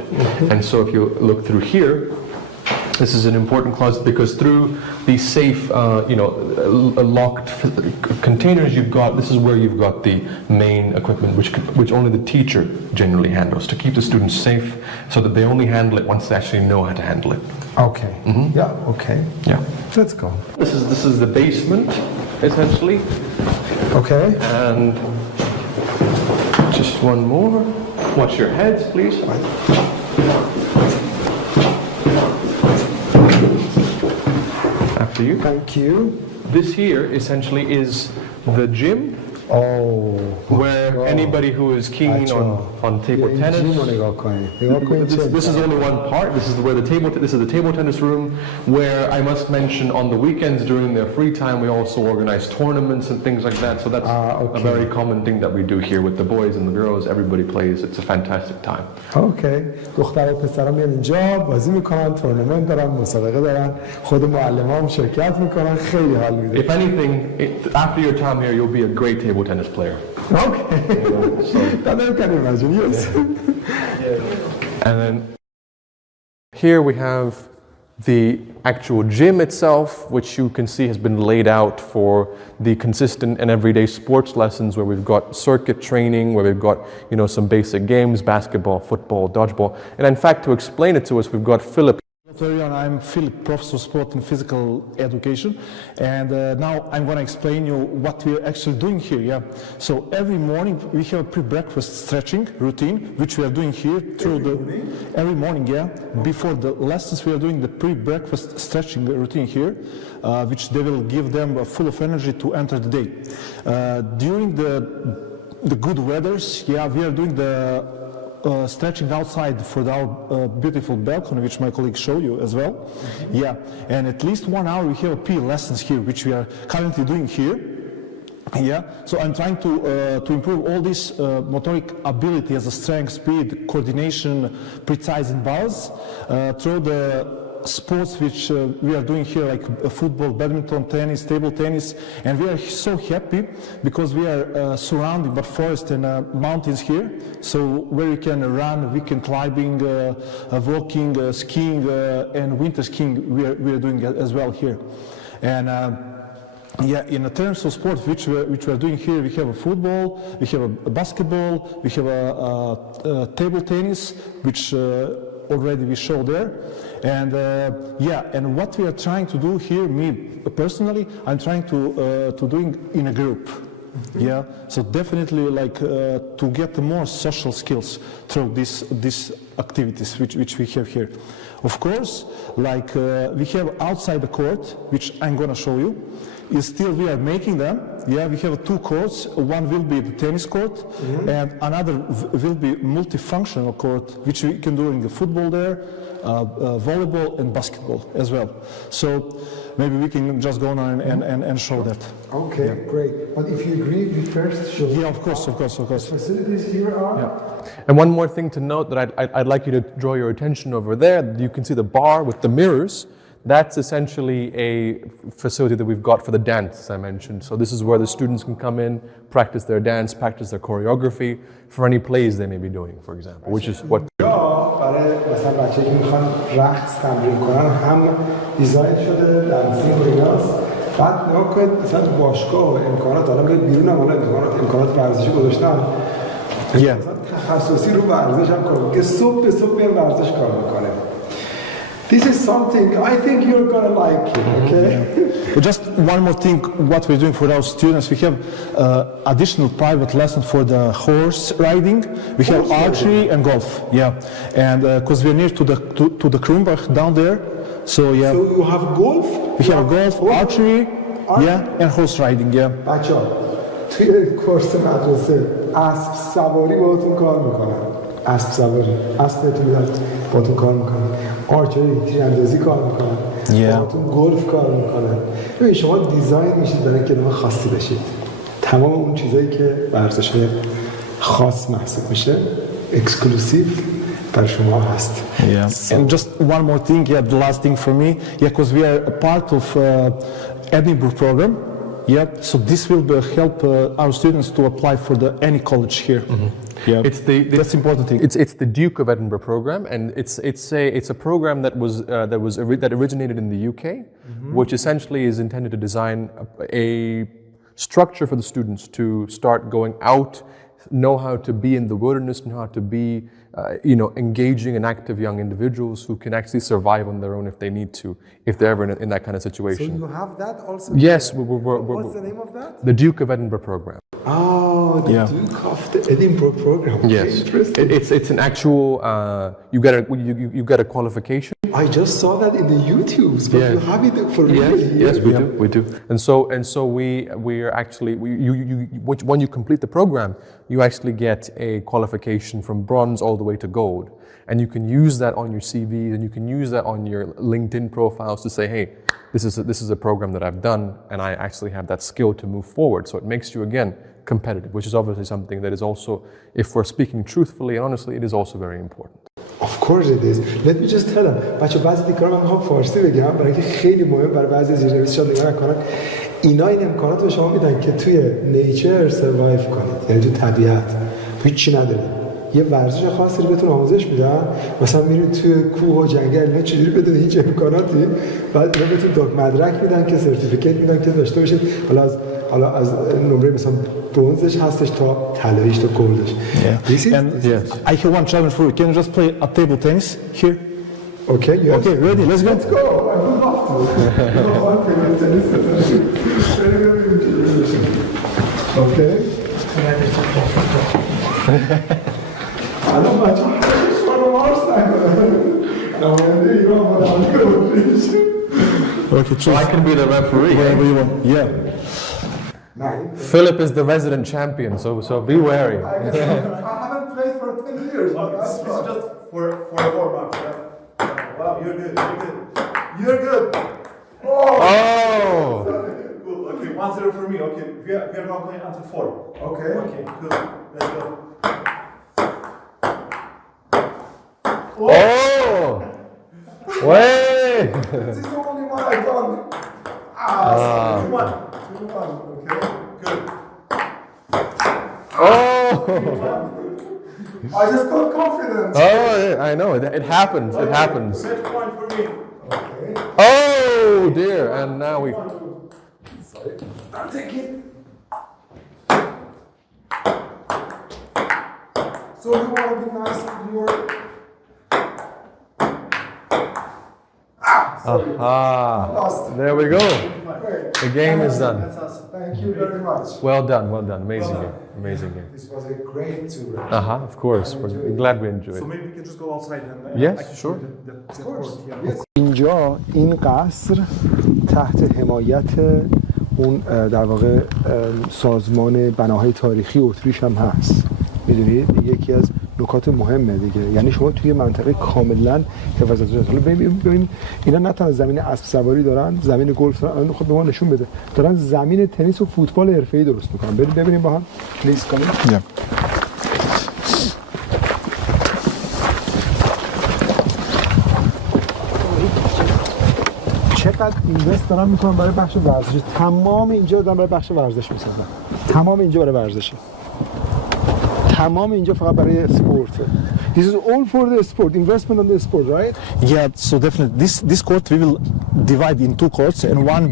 And so if you look through here, This is an important clause because through these safe, locked containers you've got, this is where you've got the main equipment, which only the teacher generally handles to keep the students safe, so that they only handle it once they actually know how to handle it. Okay. Yeah, okay. Yeah. Let's go. This is the basement, essentially. Okay. And just one more. Watch your heads, please. After you. Thank you. This here essentially is the gym, where anybody who is keen on table tennis. This is only one part. This is where this is the table tennis room, where I must mention on the weekends during their free time we also organize tournaments and things like that. So that's a very common thing that we do here with the boys and the girls. Everybody plays. It's a fantastic time. Okay. دخترها و پسرها میان اینجا بازی میکنن، تورنمنت دارن، مسابقه دارن، خود معلم‌ها هم شرکت میکنن، خیلی حال میده. If anything, after your time here, you'll be a great table tennis player. Okay. That I can imagine, yes. And then here we have the actual gym itself, which you can see has been laid out for the consistent and everyday sports lessons, where we've got circuit training, where we've got some basic games, basketball, football, dodgeball. And in fact, to explain it to us, we've got Philip. I'm Philip, professor of sport and physical education, and now I'm going to explain you what we're actually doing here. Yeah, so every morning we have a pre-breakfast stretching routine, which we are doing here every morning. Yeah, before the lessons we are doing the pre-breakfast stretching routine here, which they will give them full of energy to enter the day. During the good weathers, yeah, we are doing the stretching outside for our beautiful balcony, which my colleague showed you as well. Yeah, and at least 1 hour we have PE lessons here, which we are currently doing here. Yeah, so I'm trying to improve all this motoric ability as a strength, speed, coordination, precise and balance through the sports which we are doing here, like football, badminton, tennis, table tennis, and we are so happy because we are surrounded by forest and mountains here, so where you can run, weekend climbing, walking, skiing, and winter skiing we are doing as well here. And yeah, in terms of sports which we are doing here, we have a football, we have a basketball, we have a table tennis, which already we showed there. And yeah, and what we are trying to do here, me personally, I'm trying to doing in a group. Yeah, so definitely like to get more social skills through these activities which we have here. Of course, like we have outside the court, which I'm going to show you. Is still we are making them. Yeah, we have 2 courts. One will be the tennis court, and another will be multifunctional court, which we can do in the football there, volleyball and basketball as well. So maybe we can just go on and show that. Okay, yeah. Great. But if you agree, we first show. Yeah, of course. Facilities here are. Yeah. And one more thing to note that I'd like you to draw your attention over there. You can see the bar with the mirrors. That's essentially a facility that we've got for the dance, as I mentioned. So this is where the students can come in, practice their dance, practice their choreography for any plays they may be doing, for example, which is what. برای مثلا بچه‌ای که میخوان رقص تمرین کنن هم دیزاین شده دنسینگ و ایناست. بعد نگاه کنید مثلا تو باشگاه و امکانات حالا میاد بیرون هم حالا امکانات ورزشی گذاشتن. مثلا تخصصی رو ورزش هم کار میکنه که صبح به صبح میاد ورزش کار میکنه. This is something I think you're gonna like it, okay? But just one more thing, what we're doing for our students, we have additional private lessons for the horse riding. We have archery and golf, yeah. And because we're near to the Kرومباخ down there, so yeah. So you have golf? We have golf, archery, yeah, and horse riding, yeah. بچه‌ها توی کورس مدرسه اسب سواری باهاتون کار میکنن. اسب سواری، اسب بهتون میدن باهاتون کار میکنن. آرچری، تیراندازی کار میکنن. باهاتون گلف کار میکنن. ببین شما دیزاین میشید برای اینکه آدم خاصی بشید. تمام اون چیزایی که ورزش‌های خاص محسوب میشه، اکسکلوسیو برای شما هست. Yeah. And just one more thing, yeah, the last thing for me, yeah, because we are a part of Edinburgh program. Yeah, so this will help our students to apply for any college here. Yeah, It's the that's important thing. It's the Duke of Edinburgh program, and it's a program that originated in the UK, which essentially is intended to design a structure for the students to start going out, know how to be in the wilderness, know how to be engaging and active young individuals who can actually survive on their own if they need to, if they're ever in that kind of situation. So you have that also? Yes, What's the name of that? The Duke of Edinburgh program. Oh, the Duke of the Edinburgh program. Yes, Interesting. it's an actual. You get a qualification. I just saw that in the YouTubes, but you have it for real. Yes, we do. And so we are actually when you complete the program, you actually get a qualification from bronze all the way to gold, and you can use that on your CV, and you can use that on your LinkedIn profiles to say, hey, this is a program that I've done, and I actually have that skill to move forward. So it makes you again competitive, which is obviously something that is also, if we're speaking truthfully and honestly, it is also very important. Of course it is. Let me just tell them. بچه بعضی دیگران من میخوام فارسی بگم برای اینکه خیلی مهم برای بعضی زیرنویس شاید نگاه نکنن. اینا این امکانات به شما میدن که توی نیچر سروایو کنید، یعنی تو طبیعت هیچی ندارید. یه ورزش خاصی رو بهتون آموزش میدن، مثلا میرید توی کوه و جنگل اینا چجوری بدون هیچ امکاناتی، بعد اینا بهتون مدرک میدن که سرتیفیکیت میدن که داشته باشید. حالا از نمره مثلا برنزش هستش تا طلاییش تا گلدش. I have one challenge for you. Can you just play a table tennis here? Okay, yes. Okay, ready? Let's go. Let's go. I would love to. Okay. الان بچه Okay, choose. I can be the referee. Whatever you want. Yeah. Philip is the resident champion, so be wary. I haven't played for 10 years. This is just for a warm-up. Wow, you're good. You're good. Oh! Good. Okay, 1-0 for me. Okay, we are not playing until 4. Okay, good. Let's go. Oh! Wait! This is the only one I've done. 2-1. Okay, good. Oh! I just got confidence. Oh, yeah, I know. It happens. It happens. Set point for me. Oh dear! And now we. Sorry. I'll take it. So you want to be nice with your... Aha! There we go. The game is done. Thank you very much. Well done. Amazing game. Amazing game. This was a great tour. Of course. We're glad we enjoyed So it. maybe we can just go outside and Yes, actually sure. the court here. Yes. اینجا این قصر تحت حمایت اون در واقع سازمان بناهای تاریخی اتریش هم هست. میدونید یکی از نکات مهمه دیگه، یعنی شما توی منطقه کاملا حفاظت شده. حالا ببین اینا نه تنها زمین اسب سواری دارن، زمین گلف دارن، خود به ما نشون بده دارن زمین تنیس و فوتبال حرفه‌ای درست میکنن. بریم ببینیم با هم. پلیز کنیم. چقدر اینوست دارن میکنن برای بخش ورزشی. تمام اینجا دارن برای بخش ورزش میسازن. تمام اینجا برای ورزشه. تمام اینجا فقط برای اسپورته. This is all for the sport, investment on the sport, right? Yeah, so definitely this court we will divide in 2 courts, and one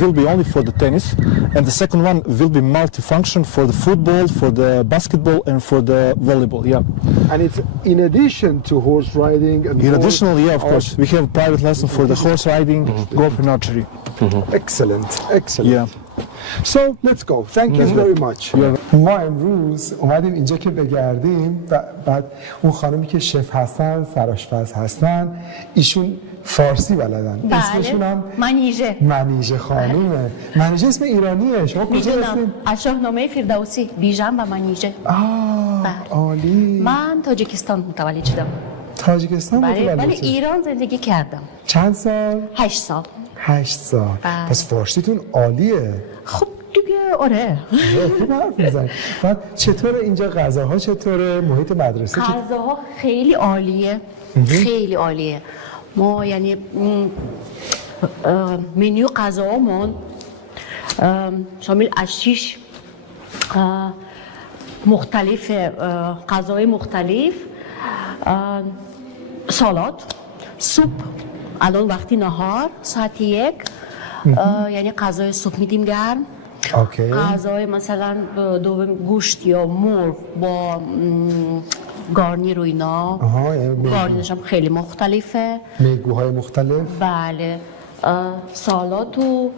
will be only for the tennis, and the second one will be multifunction for the football, for the basketball, and for the volleyball. Yeah. And it's in addition to horse riding and In addition, yeah, of course, we have private lesson for the horse riding, golf and archery. Excellent. Yeah. So let's go. Thank you very much. ما امروز اومدیم اینجا که بگردیم بعد اون خانمی که شف هستن، سرآشپز هستن، ایشون فارسی بلدن. اسمشون هم منیژه خانومه. منیژه اسم ایرانیه. شما کجا هستین؟ از شاهنامه فردوسی بیژن و منیژه. عالی. من تاجیکستان متولد شدم. تاجیکستان متولد شدم. ولی ایران زندگی کردم. چند سال؟ 8 سال. 8 سال. پس فارسیتون عالیه. خب دیگه آره. خوب حرف میزنی. بعد چطور اینجا غذاها چطوره؟ محیط مدرسه غذاها خیلی عالیه. خیلی عالیه. ما یعنی منیو غذاهامون شامل اشیش مختلف غذای مختلف سالاد سوپ الان وقتی نهار ساعت 1 یعنی غذای صبح میدیم گرم اوکی. غذای مثلا دوم گوشت یا مرغ با گارنیر و اینا گارنیرش هم خیلی مختلفه میگوهای مختلف بله سالاد و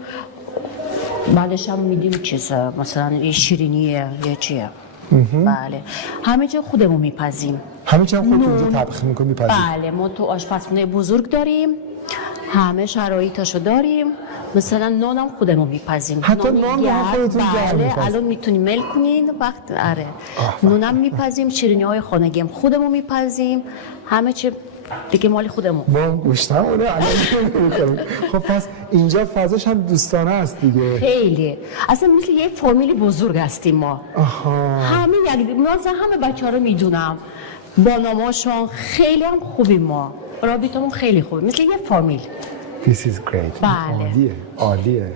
بعدش هم میدیم چیز مثلا یه شیرینیه یه چیه بله همه جا خودمون میپزیم همه چی هم خودتون اینجا طبخ میکنی میپزیم بله ما تو آشپزخونه بزرگ داریم همه شرایطاشو داریم مثلا نان هم خودمون میپزیم حتی نان هم خودتون گرم بله الان میتونیم میل کنین وقت آره نان هم میپزیم شیرینی های خانگی هم خودمون میپزیم همه چی دیگه مال خودمون ما گوشتم اونه الان میکنیم خب پس اینجا فضاش هم دوستانه است دیگه خیلی اصلا مثل یه فامیلی بزرگ هستیم ما همه یک مثلا همه بچه ها رو میدونم با ناماشون خیلی هم خوبیم ما رابطمون خیلی خوبه مثل یه فامیل This is great بله عالیه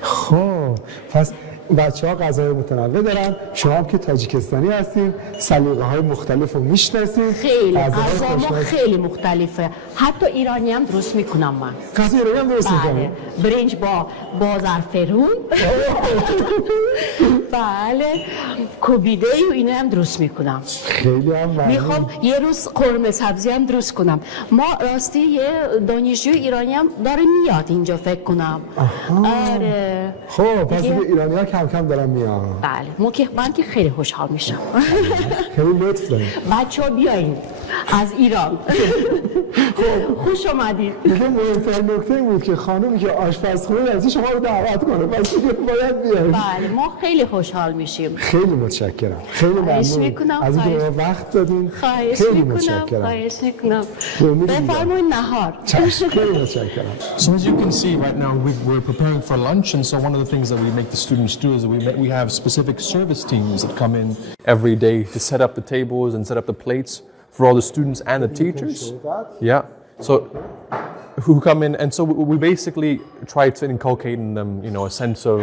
خب پس بچه ها غذای متنوع دارن شما هم که تاجیکستانی هستین سلیقه های مختلف رو میشناسین خیلی غذا ما خیلی مختلفه حتی ایرانی هم درست میکنم من غذا ایرانی هم درست میکنم برنج با زعفرون بله کوبیده و اینا هم درست میکنم خیلی هم میخوام یه روز قرمه سبزی هم درست کنم ما راستی یه دانشجوی ایرانی هم داره میاد اینجا فکر کنم آره خب پس ایرانی ها کم کم دارن میاد بله من که خیلی خوشحال میشم خیلی لطف داریم بچه ها بیاین از ایران خوش آمدید دیگه مهمترین نکته این بود که خانومی که آشپزخونه از شما رو دعوت کنه پس دیگه باید بیاین بله ما خیلی خوشحال میشیم خیلی متشکرم خیلی ممنون از اینکه به وقت دادین خیلی متشکرم خواهش میکنم بفرمایید نهار خیلی متشکرم So as you can see right now, we're preparing for lunch, and so one of the things that we make the students do is we have specific service teams that come in every day to set up the tables and set up the plates for all the students and the teachers. Yeah. So who come in, and so we basically try to inculcate in them, you know, a sense of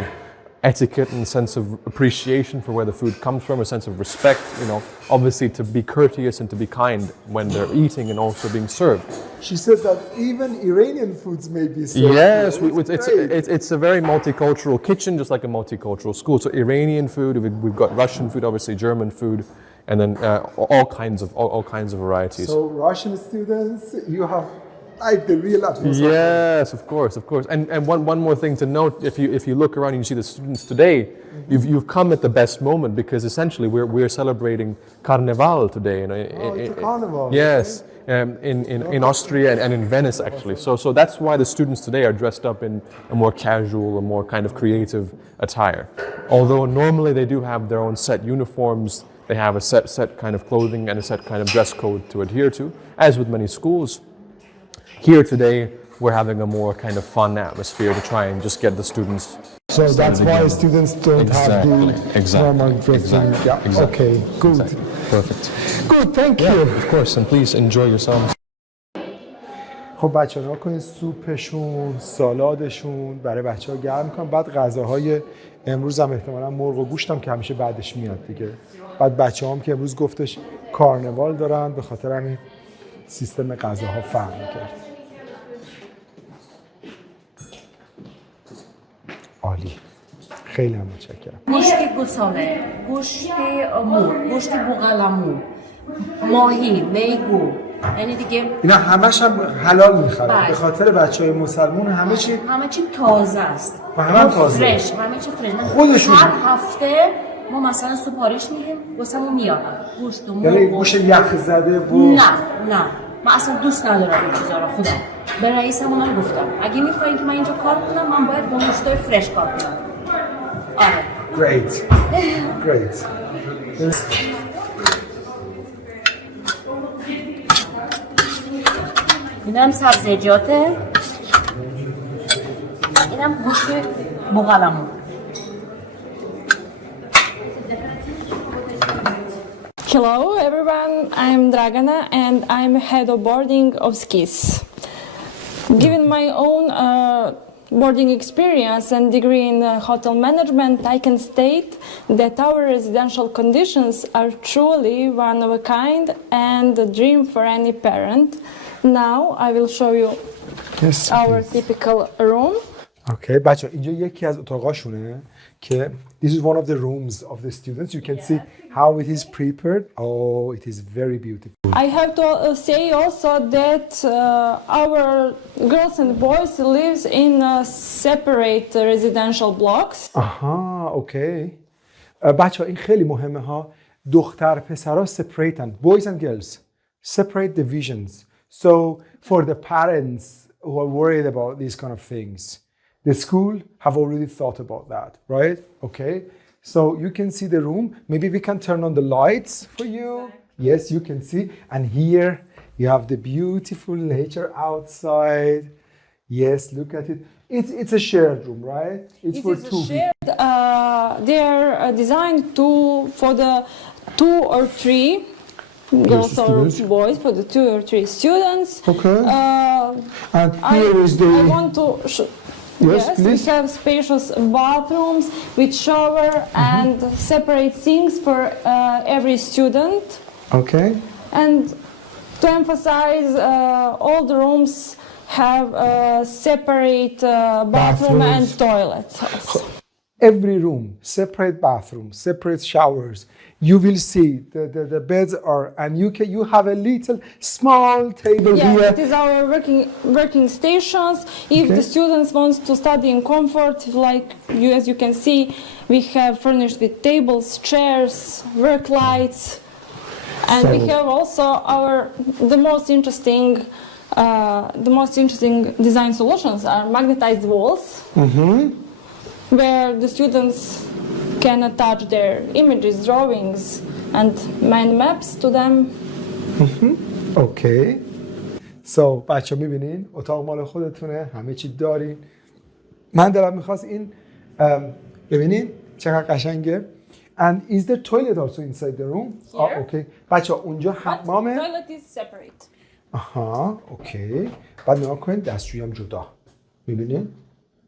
etiquette and a sense of appreciation for where the food comes from, a sense of respect, you know, obviously to be courteous and to be kind when they're eating and also being served. She said that even Iranian foods may be served. Yes, it's a very multicultural kitchen, just like a multicultural school. So Iranian food, we've got Russian food, obviously German food, and then all kinds of varieties. So Russian students, you have like the real atmosphere. Yes, of course. And one more thing to note: if you look around and you see the students today, you've come at the best moment because essentially we're celebrating Carnival today. You know, it's a carnival. Yes. In Austria and in Venice actually. So that's why the students today are dressed up in a more casual, a more kind of creative attire. Although normally they do have their own set uniforms, they have a set kind of clothing and a set kind of dress code to adhere to, as with many schools. Here today, we're having a more kind of fun atmosphere to try and just get the students. So that's why students don't have the normal dressing. Yeah. Okay, good. Perfect. Good, thank you. Of course, and please enjoy yourselves. خب بچه‌ها کنید سوپشون، سالادشون برای بچه‌ها گرم می‌کنم. بعد غذاهای امروز هم احتمالاً مرغ و گوشت هم که همیشه بعدش میاد دیگه. بعد بچه‌هام که امروز گفتش کارناوال دارن به خاطر همین سیستم غذاها فرق می‌کرد. عالی. خیلی هم متشکرم. گوشت گوساله، گوشت مرغ، گوشت بوقلمو، ماهی، میگو. یعنی دیگه اینا همش هم حلال می‌خرن. به خاطر بچه‌های مسلمون همه چی تازه است. و همه تازه. فرش، همه چی فرش. خودشون هر هفته ما مثلا سفارش میدیم واسمون میارن. گوشت و مرغ. یعنی گوشت یخ زده نه. من اصلا دوست ندارم این چیزا رو خدا. به رئیسمون هم گفتم. اگه می‌خواید که من اینجا کار کنم من باید با گوشتای فرش کار کنم. آره. Great. اینم سبزیجاته. اینم گوشت بوقلمو. Hello everyone, I'm Dragana and I'm head of boarding of skis. Given my own boarding experience and degree in hotel management, I can state that our residential conditions are truly one of a kind and a dream for any parent. Now I will show you our typical room. Okay, بچه اینجا یکی از اتاقاشونه که this is one of the rooms of the students. You can see how it is prepared. Oh, it is very beautiful. I have to say also that our girls and boys lives in separate residential blocks. آها، اوکی. بچه این خیلی مهمه ها. دختر پسرها separate boys and girls separate divisions. So for the parents who are worried about these kind of things, the school have already thought about that, right? Okay. So you can see the room. Maybe we can turn on the lights for you. Yes, you can see. And here you have the beautiful nature outside. Yes, look at it. It's a shared room, right? It's for two. Shared. They are designed for the 2 or 3 girls or boys, for the 2 or 3 students. Okay. And here is the. I want to. Yes, please. We have spacious bathrooms with shower and separate sinks for every student. Okay. And to emphasize, all the rooms have a separate bathroom and toilet. Every room, separate bathroom, separate showers. You will see the beds are, and you have a little small table here. It is our working stations. If the students want to study in comfort, like as you can see, we have furnished with tables, chairs, work lights, and we have also the most interesting design solutions are magnetized walls, where the students can attach their images, drawings, and mind maps to them. Okay. So بچه میبینین اتاق مال خودتونه، همه چی دارین. من دلم میخواست این ببینین چقدر قشنگه. And is there toilet also inside the room? Here. Okay. بچه اونجا حمامه. Toilet is separate. آها، اوکی. بعد نگاه کنید دستشویی هم جدا. میبینین؟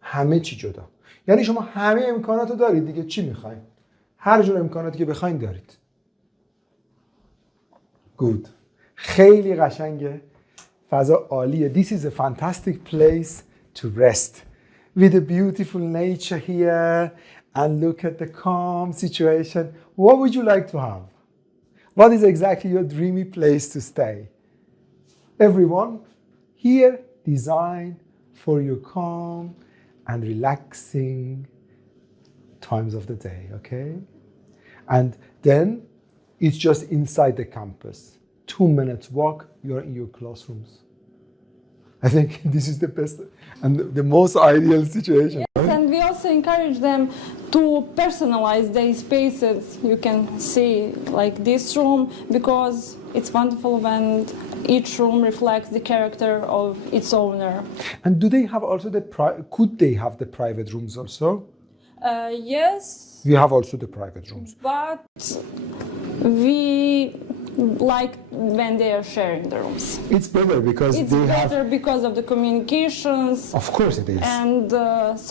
همه چی جدا. یعنی شما همه امکانات رو دارید دیگه، چی میخواین؟ هر جور امکاناتی که بخواین دارید. Good. خیلی قشنگه. فضا عالیه. This is a fantastic place to rest. With a beautiful nature here and look at the calm situation. What would you like to have? What is exactly your dreamy place to stay? Everyone here designed for your calm and relaxing times of the day, okay? And then it's just inside the campus. 2 minutes walk, you're in your classrooms. I think this is the best and the most ideal situation. Yes, right? and we also encourage them to personalize their spaces. You can see like this room, because it's wonderful when each room reflects the character of its owner. And do they have also could they have the private rooms also? Yes. We have also the private rooms. But we like when they are sharing the rooms. It's better because It's they better have. because of the communications. Of course it is. And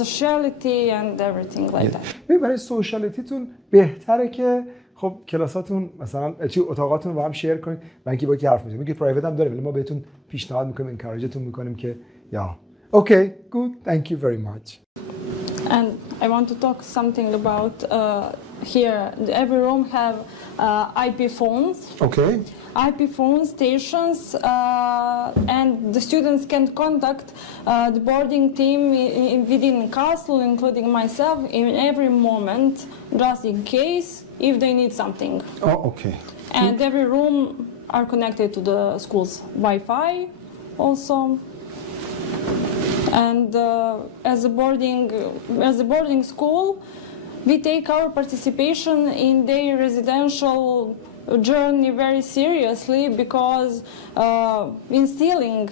sociality and everything like that. برای سوشالیتیتون بهتره که خب کلاساتون مثلا اتاقاتون با هم شیر کنید و اینکه با کی حرف میزنید. میگه پرایوت هم داره ولی ما بهتون پیشنهاد میکنیم، انکاریجتون میکنیم که یا Okay, good. Thank you very much. And I want to talk something about here. Every room have IP phones. Okay. IP phone stations, and the students can contact the boarding team within castle, including myself, in every moment, just in case if they need something. Oh, okay. And every room are connected to the school's Wi-Fi, also. And as a boarding school, we take our participation in their residential journey very seriously, because instilling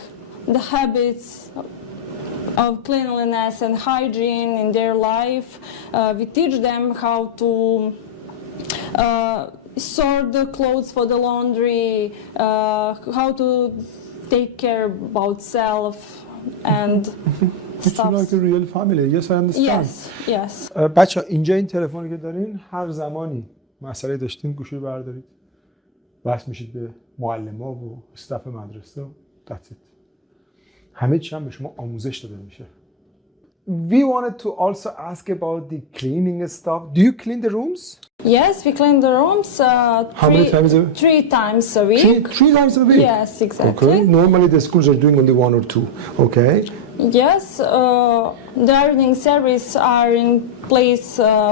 the habits of cleanliness and hygiene in their life, we teach them how to sort the clothes for the laundry, how to take care about self, and It's like a real family. Yes, I understand. Yes. بچه اینجا این تلفنی که دارین هر زمانی مسئله داشتین گوشی رو بردارید. وصل میشید به معلم‌ها و استاف مدرسه. That's it. همه چی هم به شما آموزش داده میشه. We wanted to also ask about the cleaning stuff. Do you clean the rooms? Yes, we clean the rooms How many times a week? 3 times a week. Three times a week? Yes, exactly. Okay. Normally the schools are doing only 1 or 2. Okay. Yes, the ironing service are in place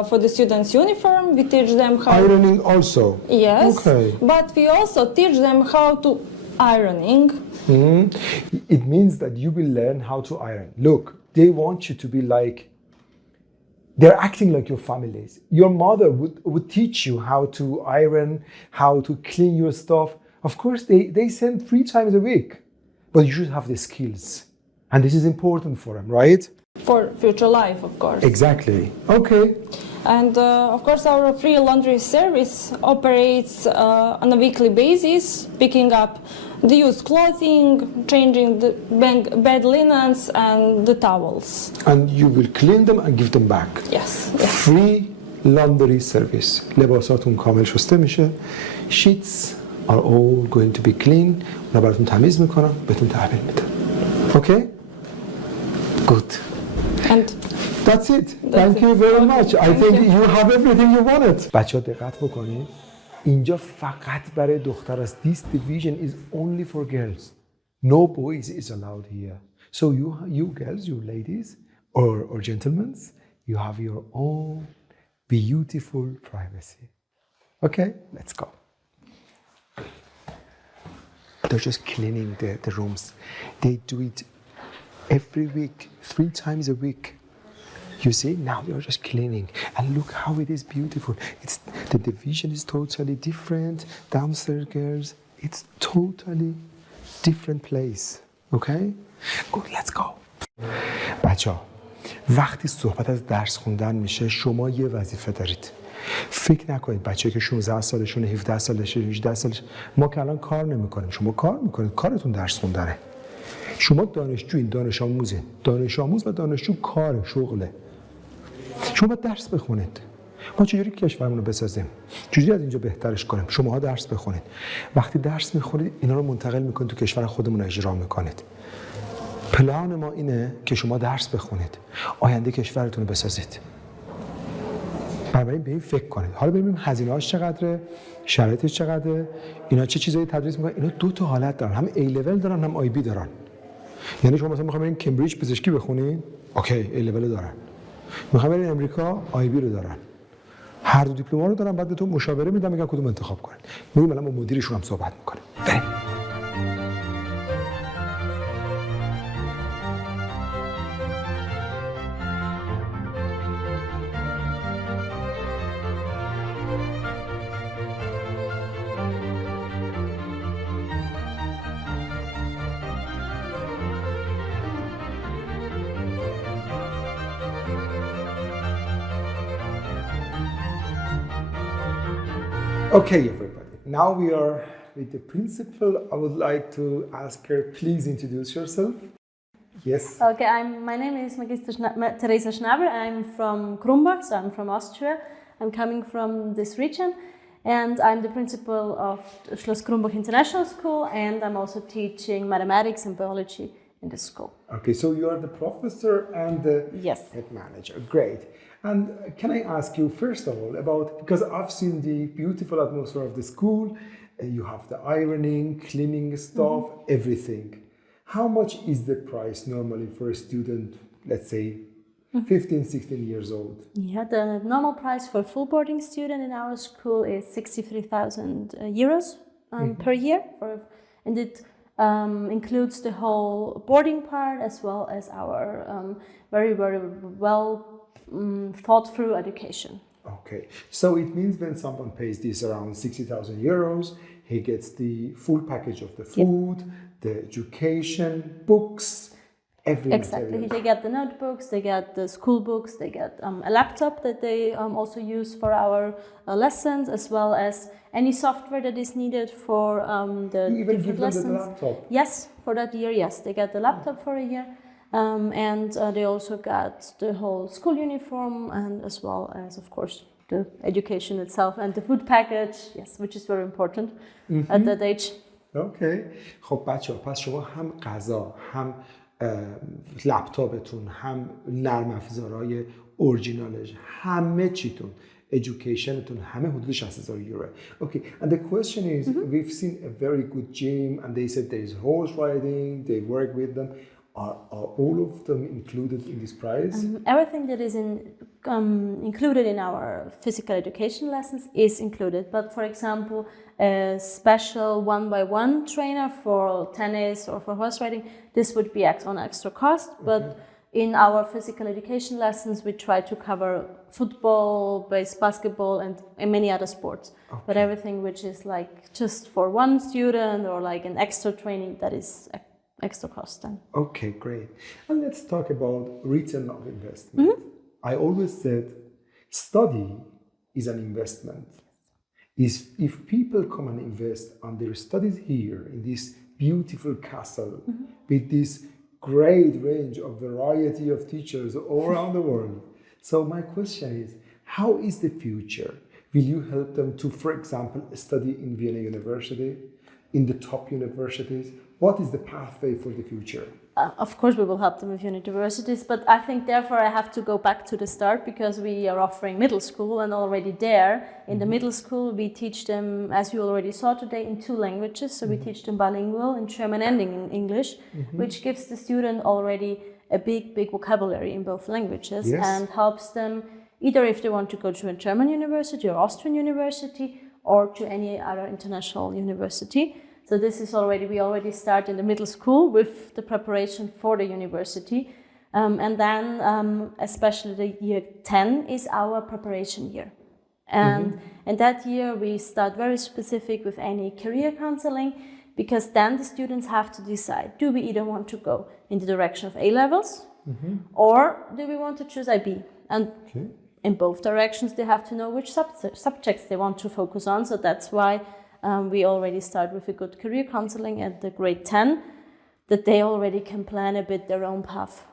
for the students' uniform. We teach them how... Ironing also? Yes. Okay. But we also teach them how to ironing. Mm-hmm. It means that you will learn how to iron. Look, they want you to be like, they're acting like your families. Your mother would teach you how to iron, how to clean your stuff. Of course, they send 3 times a week, but you should have the skills. And this is important for them, right? For future life, of course. Exactly. Okay. And of course, our free laundry service operates on a weekly basis, picking up the used clothing, changing the bed linens and the towels. And you will clean them and give them back. Yes. Free laundry service. لباساتون کامل شسته میشه. Sheets are all going to be clean. اونا براتون تمیز میکنم، بهتون تحویل میدم. Okay? Good. And that's it. Thank you very much. I think you have everything you wanted. بچه‌ها دقت بکنید. اینجا فقط برای دختر است. This division is only for girls. No boys is allowed here. So you girls, you ladies or gentlemen, you have your own beautiful privacy. Okay? Let's go. They're just cleaning the rooms. They do it every week, 3 times a week. You see, now they are just cleaning. And look how it is beautiful. The division is totally different. Downstairs girls, it's totally different place. Okay? Good, let's go. بچه‌ها، وقتی صحبت از درس خوندن میشه شما یه وظیفه دارید. فکر نکنید بچه‌ای که 16 سالشونه، 17 سالشه، 18 سالشه، ما که الان کار نمی‌کنیم، شما کار می‌کنید، کارتون درس خوندنه. شما دانشجوین، دانش آموزین. دانش آموز و دانشجو کار، شغله. شما باید درس بخونید. ما چجوری کشورمون رو بسازیم؟ چجوری از اینجا بهترش کنیم؟ شماها درس بخونید. وقتی درس می‌خونید اینا رو منتقل می‌کنید تو کشور خودمون اجرا می‌کنید. پلان ما اینه که شما درس بخونید. آینده کشورتون رو بسازید. بنابراین به این فکر کنید. حالا ببینیم هزینه‌هاش چقدره، شرایطش چقدره، اینا چه چیزایی تدریس می‌کنن. اینا 2 تا حالت دارن، هم ای لول دارن، هم آی بی دارن. یعنی شما مثلا می‌خواید برید کمبریج پزشکی بخونید، اوکی ای لول دارن. می‌خواید برید امریکا، آی بی رو دارن. هر دو دیپلم‌ها رو دارن، بعد بهتون مشاوره میدن، میگن کدوم انتخاب کنید. میریم الان با مدیرشون هم صحبت می‌کنیم. بریم. Okay, everybody. Now we are with the principal. I would like to ask her, please introduce yourself. Yes. Okay, my name is Magister Teresa Schnabel. I'm from Kرومباخ, so I'm from Austria. I'm coming from this region, and I'm the principal of Schloss Kرومباخ International School, and I'm also teaching mathematics and biology in the school. Okay, so you are the professor and the head manager. Great. And can I ask you, first of all, about, because I've seen the beautiful atmosphere of the school, you have the ironing, cleaning stuff, everything. How much is the price normally for a student, let's say, 15, 16 years old? Yeah, the normal price for a full boarding student in our school is 63,000 euros per year. And it includes the whole boarding part as well as our very, very well thought through education. Okay, so it means when someone pays this around 60,000 euros, he gets the full package of the food, the education, books, everything. Exactly, they get the notebooks, they get the school books, they get a laptop that they also use for our lessons, as well as any software that is needed for the you even different give lessons. Them the laptop? Yes, for that year, yes, they get the laptop for a year. and they also got the whole school uniform, and as well as, of course, the education itself and the food package, yes, which is very important at that age. اوکی. خب بچه‌ها، پس شما هم غذا، هم لپتاپتون، هم نرم افزارهای اورجینالش، همه چیتون، educationتون همه حدود 60,000 یورو. Okay, and the question is, we've seen a very good gym, and they said there is horse riding, they work with them. Are all of them included in this price? Everything that is included in our physical education lessons is included. But for example, a special one-by-one trainer for tennis or for horse riding, this would be on extra cost. But in our physical education lessons, we try to cover football, basketball, and many other sports. But everything which is like just for one student or like an extra training, that is extra cost then. Okay, great. And let's talk about return of investment. I always said study is an investment. If people come and invest on their studies here in this beautiful castle with this great range of variety of teachers all around the world. So my question is, how is the future? Will you help them to, for example, study in Vienna University, in the top universities? What is the pathway for the future? Of course, we will help them with universities, but I think therefore I have to go back to the start because we are offering middle school, and already there in the middle school we teach them, as you already saw today, in 2 languages. So we teach them bilingual in German and in English, which gives the student already a big vocabulary in both languages and helps them either if they want to go to a German university or Austrian university or to any other international university. So this is we already start in the middle school with the preparation for the university. And then especially the year 10 is our preparation year. And in that year we start very specific with any career counseling, because then the students have to decide, do we either want to go in the direction of A-levels or do we want to choose IB? And in both directions they have to know which subjects they want to focus on. So that's why we already start with a good career counseling at the grade 10, that they already can plan a bit their own path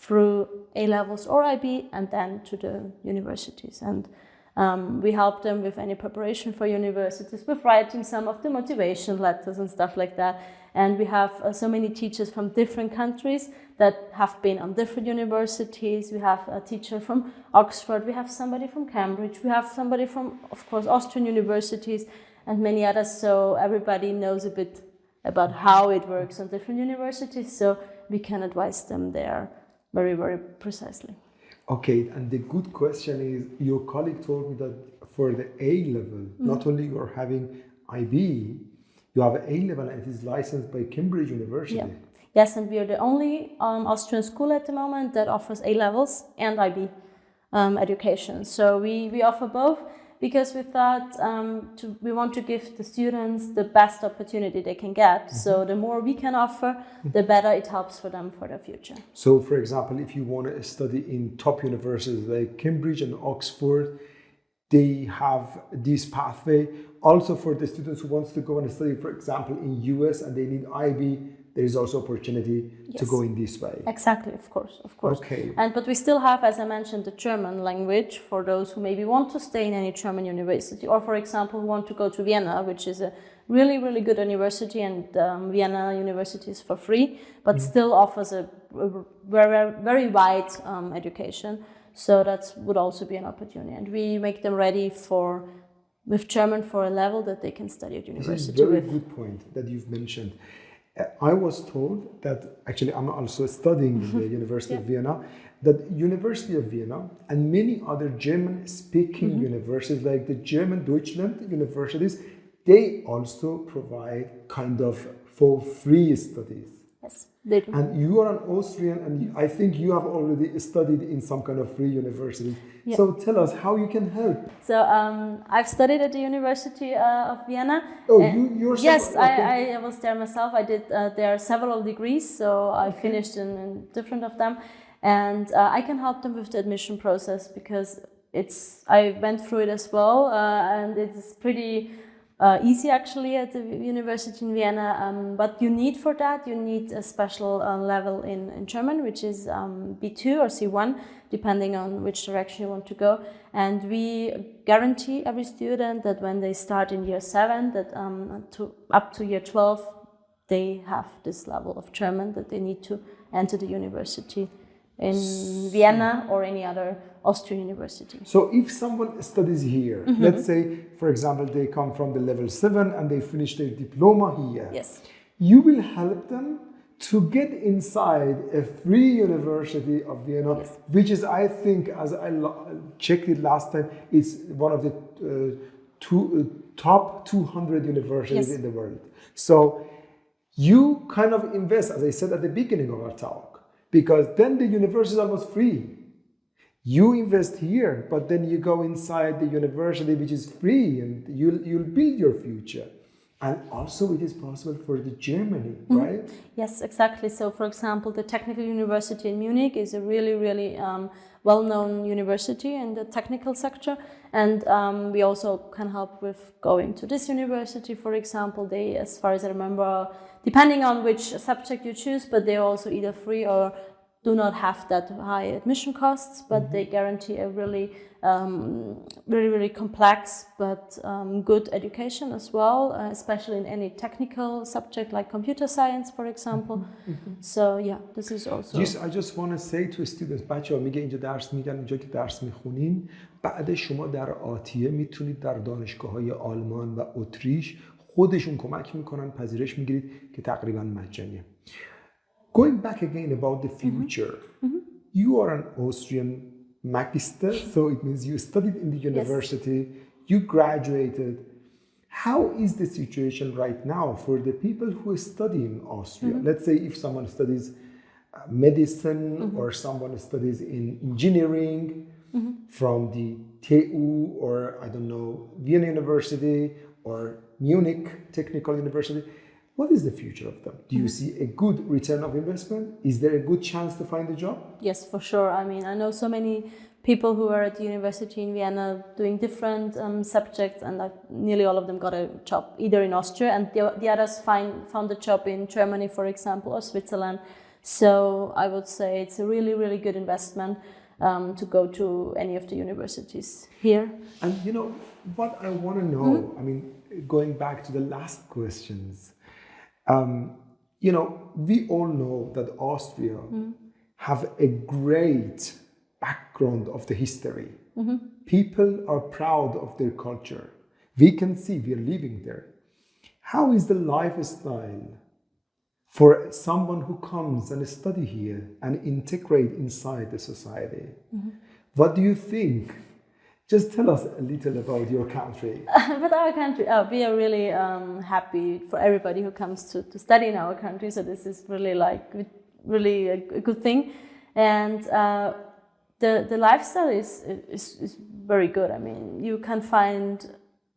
through A-levels or IB and then to the universities. And we help them with any preparation for universities, with writing some of the motivation letters and stuff like that. And we have so many teachers from different countries that have been on different universities. We have a teacher from Oxford, we have somebody from Cambridge, we have somebody from, of course, Austrian universities, and many others, so everybody knows a bit about how it works on different universities, so we can advise them there very, very precisely. Okay, and the good question is, your colleague told me that for the A level, not only you are having IB, you have an A level and it is licensed by Cambridge University. Yes, and we are the only Austrian school at the moment that offers A levels and IB education. So we offer both, because we thought we want to give the students the best opportunity they can get. So the more we can offer, the better it helps for them for their future. So for example, if you want to study in top universities like Cambridge and Oxford, they have this pathway. Also for the students who wants to go and study, for example, in US and they need IB, there is also opportunity to go in this way. Exactly, of course. Okay. But we still have, as I mentioned, the German language for those who maybe want to stay in any German university, or for example, who want to go to Vienna, which is a really, really good university, and Vienna University is for free, but still offers a very, very wide education. So that would also be an opportunity, and we make them ready with German for a level that they can study at university. This is a very good point that you've mentioned. I was told that, actually I'm also studying in the University of Vienna, that University of Vienna and many other German-speaking universities like the German Deutschland universities, they also provide kind of for free studies. Yes, they do. And you are an Austrian, and I think you have already studied in some kind of free university. Yeah. So tell us how you can help. So I've studied at the University of Vienna. Oh, you yourself? Yes, okay. I was there myself. I did there several degrees, so I finished in different of them. And I can help them with the admission process, because I went through it as well, and it's pretty easy actually at the university in Vienna. But you need for that, you need a special level in German, which is B2 or C1, depending on which direction you want to go. And we guarantee every student that when they start in year 7, that up to year 12, they have this level of German that they need to enter the university in Vienna or any other Austrian university. So if someone studies here, let's say, for example, they come from the level 7 and they finish their diploma here. Yes. You will help them to get inside a free university of Vienna, Yes. which is, I think, as I checked it last time, it's one of the top 200 universities Yes. in the world. So you kind of invest, as I said at the beginning of our talk, because then the university is almost free. You invest here, but then you go inside the university, which is free, and you'll build your future. And also it is possible for the Germany, right? Yes, exactly. So, for example, the Technical University in Munich is a really, really well-known university in the technical sector. And we also can help with going to this university, for example. They, as far as I remember, depending on which subject you choose, but they're also either free or do not have that high admission costs, but they guarantee a really, really complex but good education as well, especially in any technical subject like computer science, for example. So yeah, this is also. Yes, I just want to say to students, بچه‌ها میگه اینجا درس میدن، اینجا که درس میخونین، بعد شما در آتیه میتونید در دانشگاه‌های آلمان و اتریش خودشون کمک میکنن، پذیرش میگیرید که تقریبا مجانیه. Going back again about the future, you are an Austrian magister, so it means you studied in the university, you graduated. How is the situation right now for the people who study in Austria? Let's say if someone studies medicine or someone studies in engineering from the TU or I don't know, Vienna University or Munich Technical University. What is the future of them? Do you see a good return of investment? Is there a good chance to find a job? Yes, for sure. I mean, I know so many people who are at the university in Vienna doing different subjects, and nearly all of them got a job either in Austria, and the others found a job in Germany, for example, or Switzerland. So I would say it's a really, really good investment to go to any of the universities here. And you know, what I want to know, I mean, going back to the last questions, you know, we all know that Austria have a great background of the history. People are proud of their culture. We can see we are living there. How is the lifestyle for someone who comes and study here and integrate inside the society? What do you think? Just tell us a little about your country. But our country, we are really happy for everybody who comes to study in our country. So this is really really a good thing. And the lifestyle is very good. I mean, you can find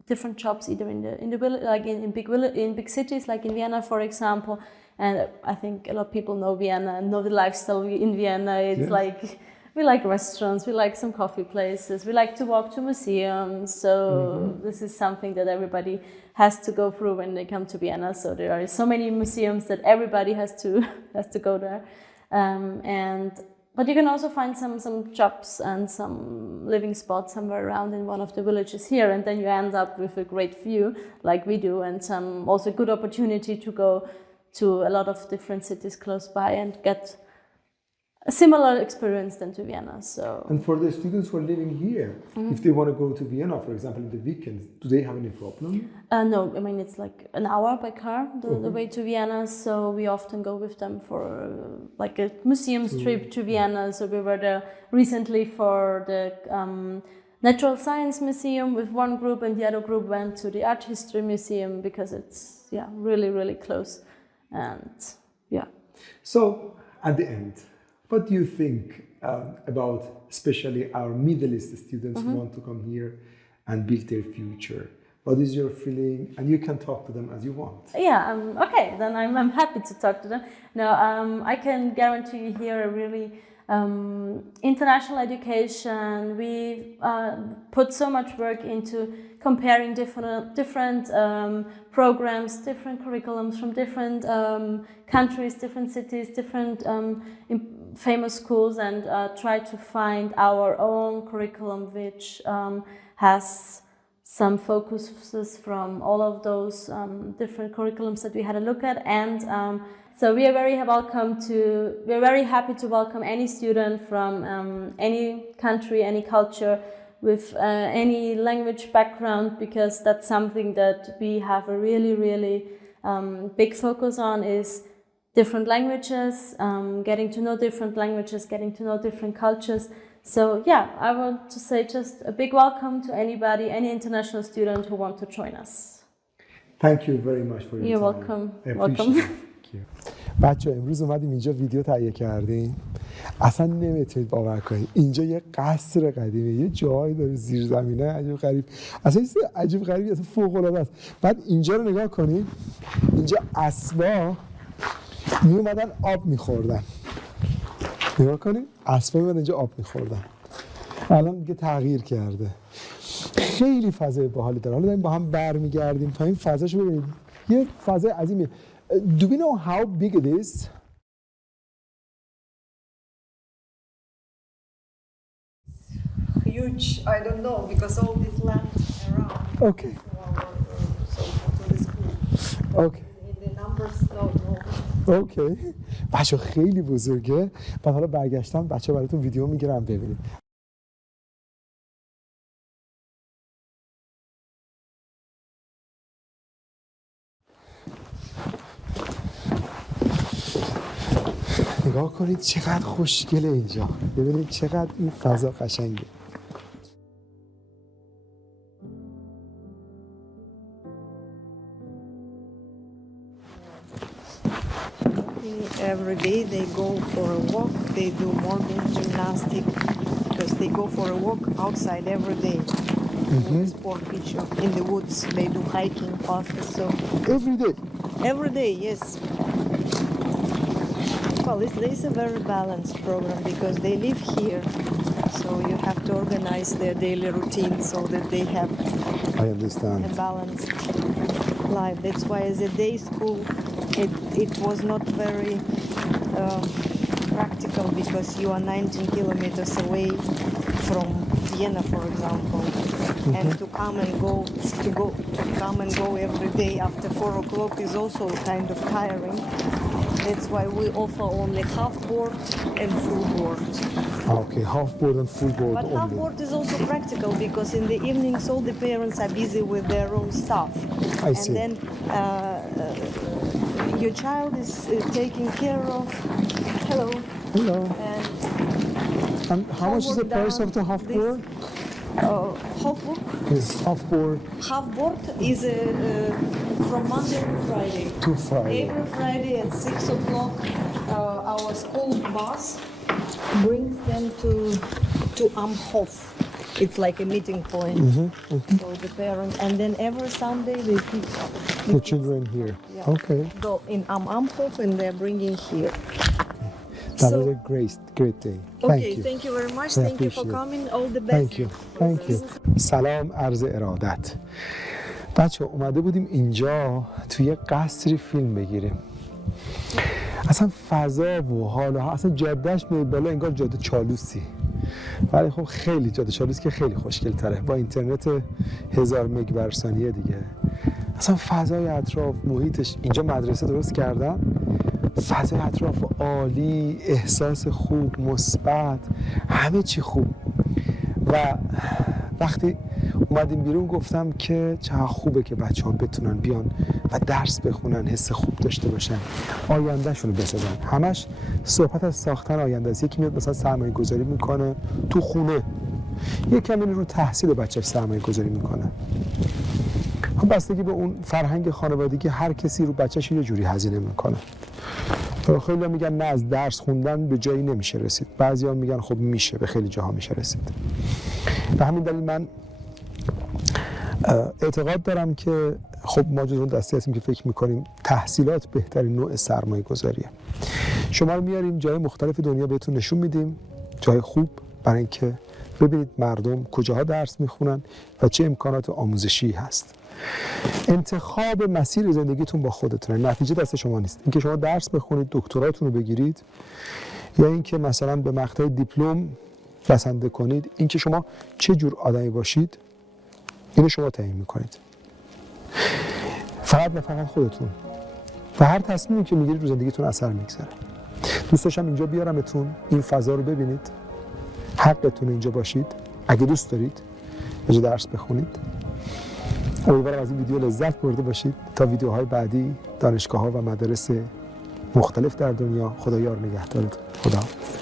different jobs either in big cities like in Vienna, for example. And I think a lot of people know Vienna and know the lifestyle in Vienna. It's like. We like restaurants, we like some coffee places, we like to walk to museums. So this is something that everybody has to go through when they come to Vienna. So there are so many museums that everybody has to go there. But you can also find some jobs and some living spots somewhere around in one of the villages here, and then you end up with a great view like we do, and some also good opportunity to go to a lot of different cities close by and get a similar experience than to Vienna. So. And for the students who are living here, if they want to go to Vienna, for example, in the weekends, do they have any problem? No, I mean, it's like an hour by car, the way to Vienna. So we often go with them for like a museums trip to Vienna. So we were there recently for the Natural Science Museum with one group, and the other group went to the Art History Museum because it's really, really close. And yeah. So at the end, what do you think about especially our Middle East students who want to come here and build their future? What is your feeling? And you can talk to them as you want. Yeah, okay, then I'm happy to talk to them. No, I can guarantee you here a really international education. We put so much work into comparing different programs, different curriculums from different countries, different cities, different famous schools, and try to find our own curriculum which has some focuses from all of those different curriculums that we had a look at. And so we are very happy to welcome any student from any country, any culture, with any language background, because that's something that we have a really big focus on, is different languages, getting to know different languages, getting to know different cultures. So yeah, I want to say just a big welcome to anybody, any international student who want to join us. Thank you very much for your You're time. welcome. بچه امروز اومدیم اینجا ویدیو تهیه کردیم. اصلا نمیتونید باور کنید اینجا یه قصر قدیمه، یه جایی داره زیر زمینه عجیب غریب، اصلا چیز عجیب غریبی، اصلا فوق العاده است. بعد اینجا رو نگاه کنید، اینجا اسبا می اومدن آب میخوردن. نگاه کنید اسبا می اومدن اینجا آب میخوردن. الان دیگه تغییر کرده. خیلی فضای باحالی داره. حالا داریم با هم برمیگردیم تا این فضاشو ببینید. یه فضای عظیمه. Do we know how big it is? Huge, I don't know, because all this land around. Okay. So to the school. Okay. In the numbers, no. Okay. بچه خیلی بزرگه. بعد حالا برگشتم بچه براتون ویدیو میگیرم ببینید. نگاه کنید چقدر خوشگله اینجا. ببینید چقدر این فضا قشنگه. Every day they go for a walk, they do morning gymnastics, because they go for a walk outside every day. Sport beach in the woods, they do hiking classes. So every day? Every day, yes. Well, it's a very balanced program because they live here, so you have to organize their daily routine so that they have a balanced life. That's why as a day school, it was not very practical, because you are 19 kilometers away from Vienna, for example, and to come and go every day after 4 o'clock is also kind of tiring. That's why we offer only half board and full board. Okay, half board and full board. But half board is also practical, because in the evenings all the parents are busy with their own stuff. I see. And then your child is taken care of. Hello. Hello. And how much is the price of the half board? Half board? Yes, half board. Half board is from Monday to Friday. To Friday. Every Friday at 6 o'clock, our school bus brings them to Amhof. It's like a meeting point. So the parents, and then every Sunday they pick up the children here. Yeah. Okay. Go in Amhof and they're bringing here. That was a great day. Okay, thank you very much. Thank you for coming. All the best. Thank you. سلام، عرض ارادت. بچه اومده بودیم اینجا توی قصری فیلم بگیریم. اصلا فضا و حالا اصلا جادهش میاد بالا انگار جاده چالوسی. ولی خب خیلی جاده چالوس که خیلی خوشگل تره با اینترنت 1000 مگ بر ثانیه دیگه. اصلا فضای اطراف، محیطش، اینجا مدرسه درست کردن. فضای اطراف عالی، احساس خوب، مثبت، همه چی خوب. و وقتی اومدیم بیرون گفتم که چقدر خوبه که بچه‌ها بتونن بیان و درس بخونن، حس خوب داشته باشن، آیندهشون رو بسازن. همش صحبت از ساختن آینده است. یکی میاد مثلا سرمایه گذاری میکنه تو خونه، یکی کمی رو تحصیل بچه‌اش سرمایه گذاری میکنه. خب بستگی به اون فرهنگ خانوادگی هر کسی رو بچه‌ش یه جوری هزینه میکنه. خیلی میگن نه از درس خوندن به جایی نمیشه رسید. بعضیا میگن خب میشه، به خیلی جاها میشه رسید. به همین دلیل من اعتقاد دارم که خب ما جز اون دستی هستیم که فکر میکنیم تحصیلات بهترین نوع سرمایه گذاریه. شما رو میاریم جای مختلف دنیا بهتون نشون میدیم، جای خوب، برای اینکه ببینید مردم کجاها درس میخونن و چه امکانات آموزشی هست. انتخاب مسیر زندگیتون با خودتونه، نتیجه دست شما نیست. اینکه شما درس بخونید، دکتراتون رو بگیرید، یا اینکه مثلا به مقطع دیپلم بسنده کنید، اینکه شما چه جور آدمی باشید اینو شما تعیین میکنید. فقط و فقط خودتون و هر تصمیمی که میگیرید رو زندگیتون اثر میگذاره. دوست داشتم اینجا بیارمتون، این فضا رو ببینید، حقتون اینجا باشید. اگه دوست دارید اینجا درس بخونید. امیدوارم از این ویدیو لذت برده باشید. تا ویدیوهای بعدی، دانشگاه ها و مدارس مختلف در دنیا، خدا یار نگهدارتون. خدا حافظ.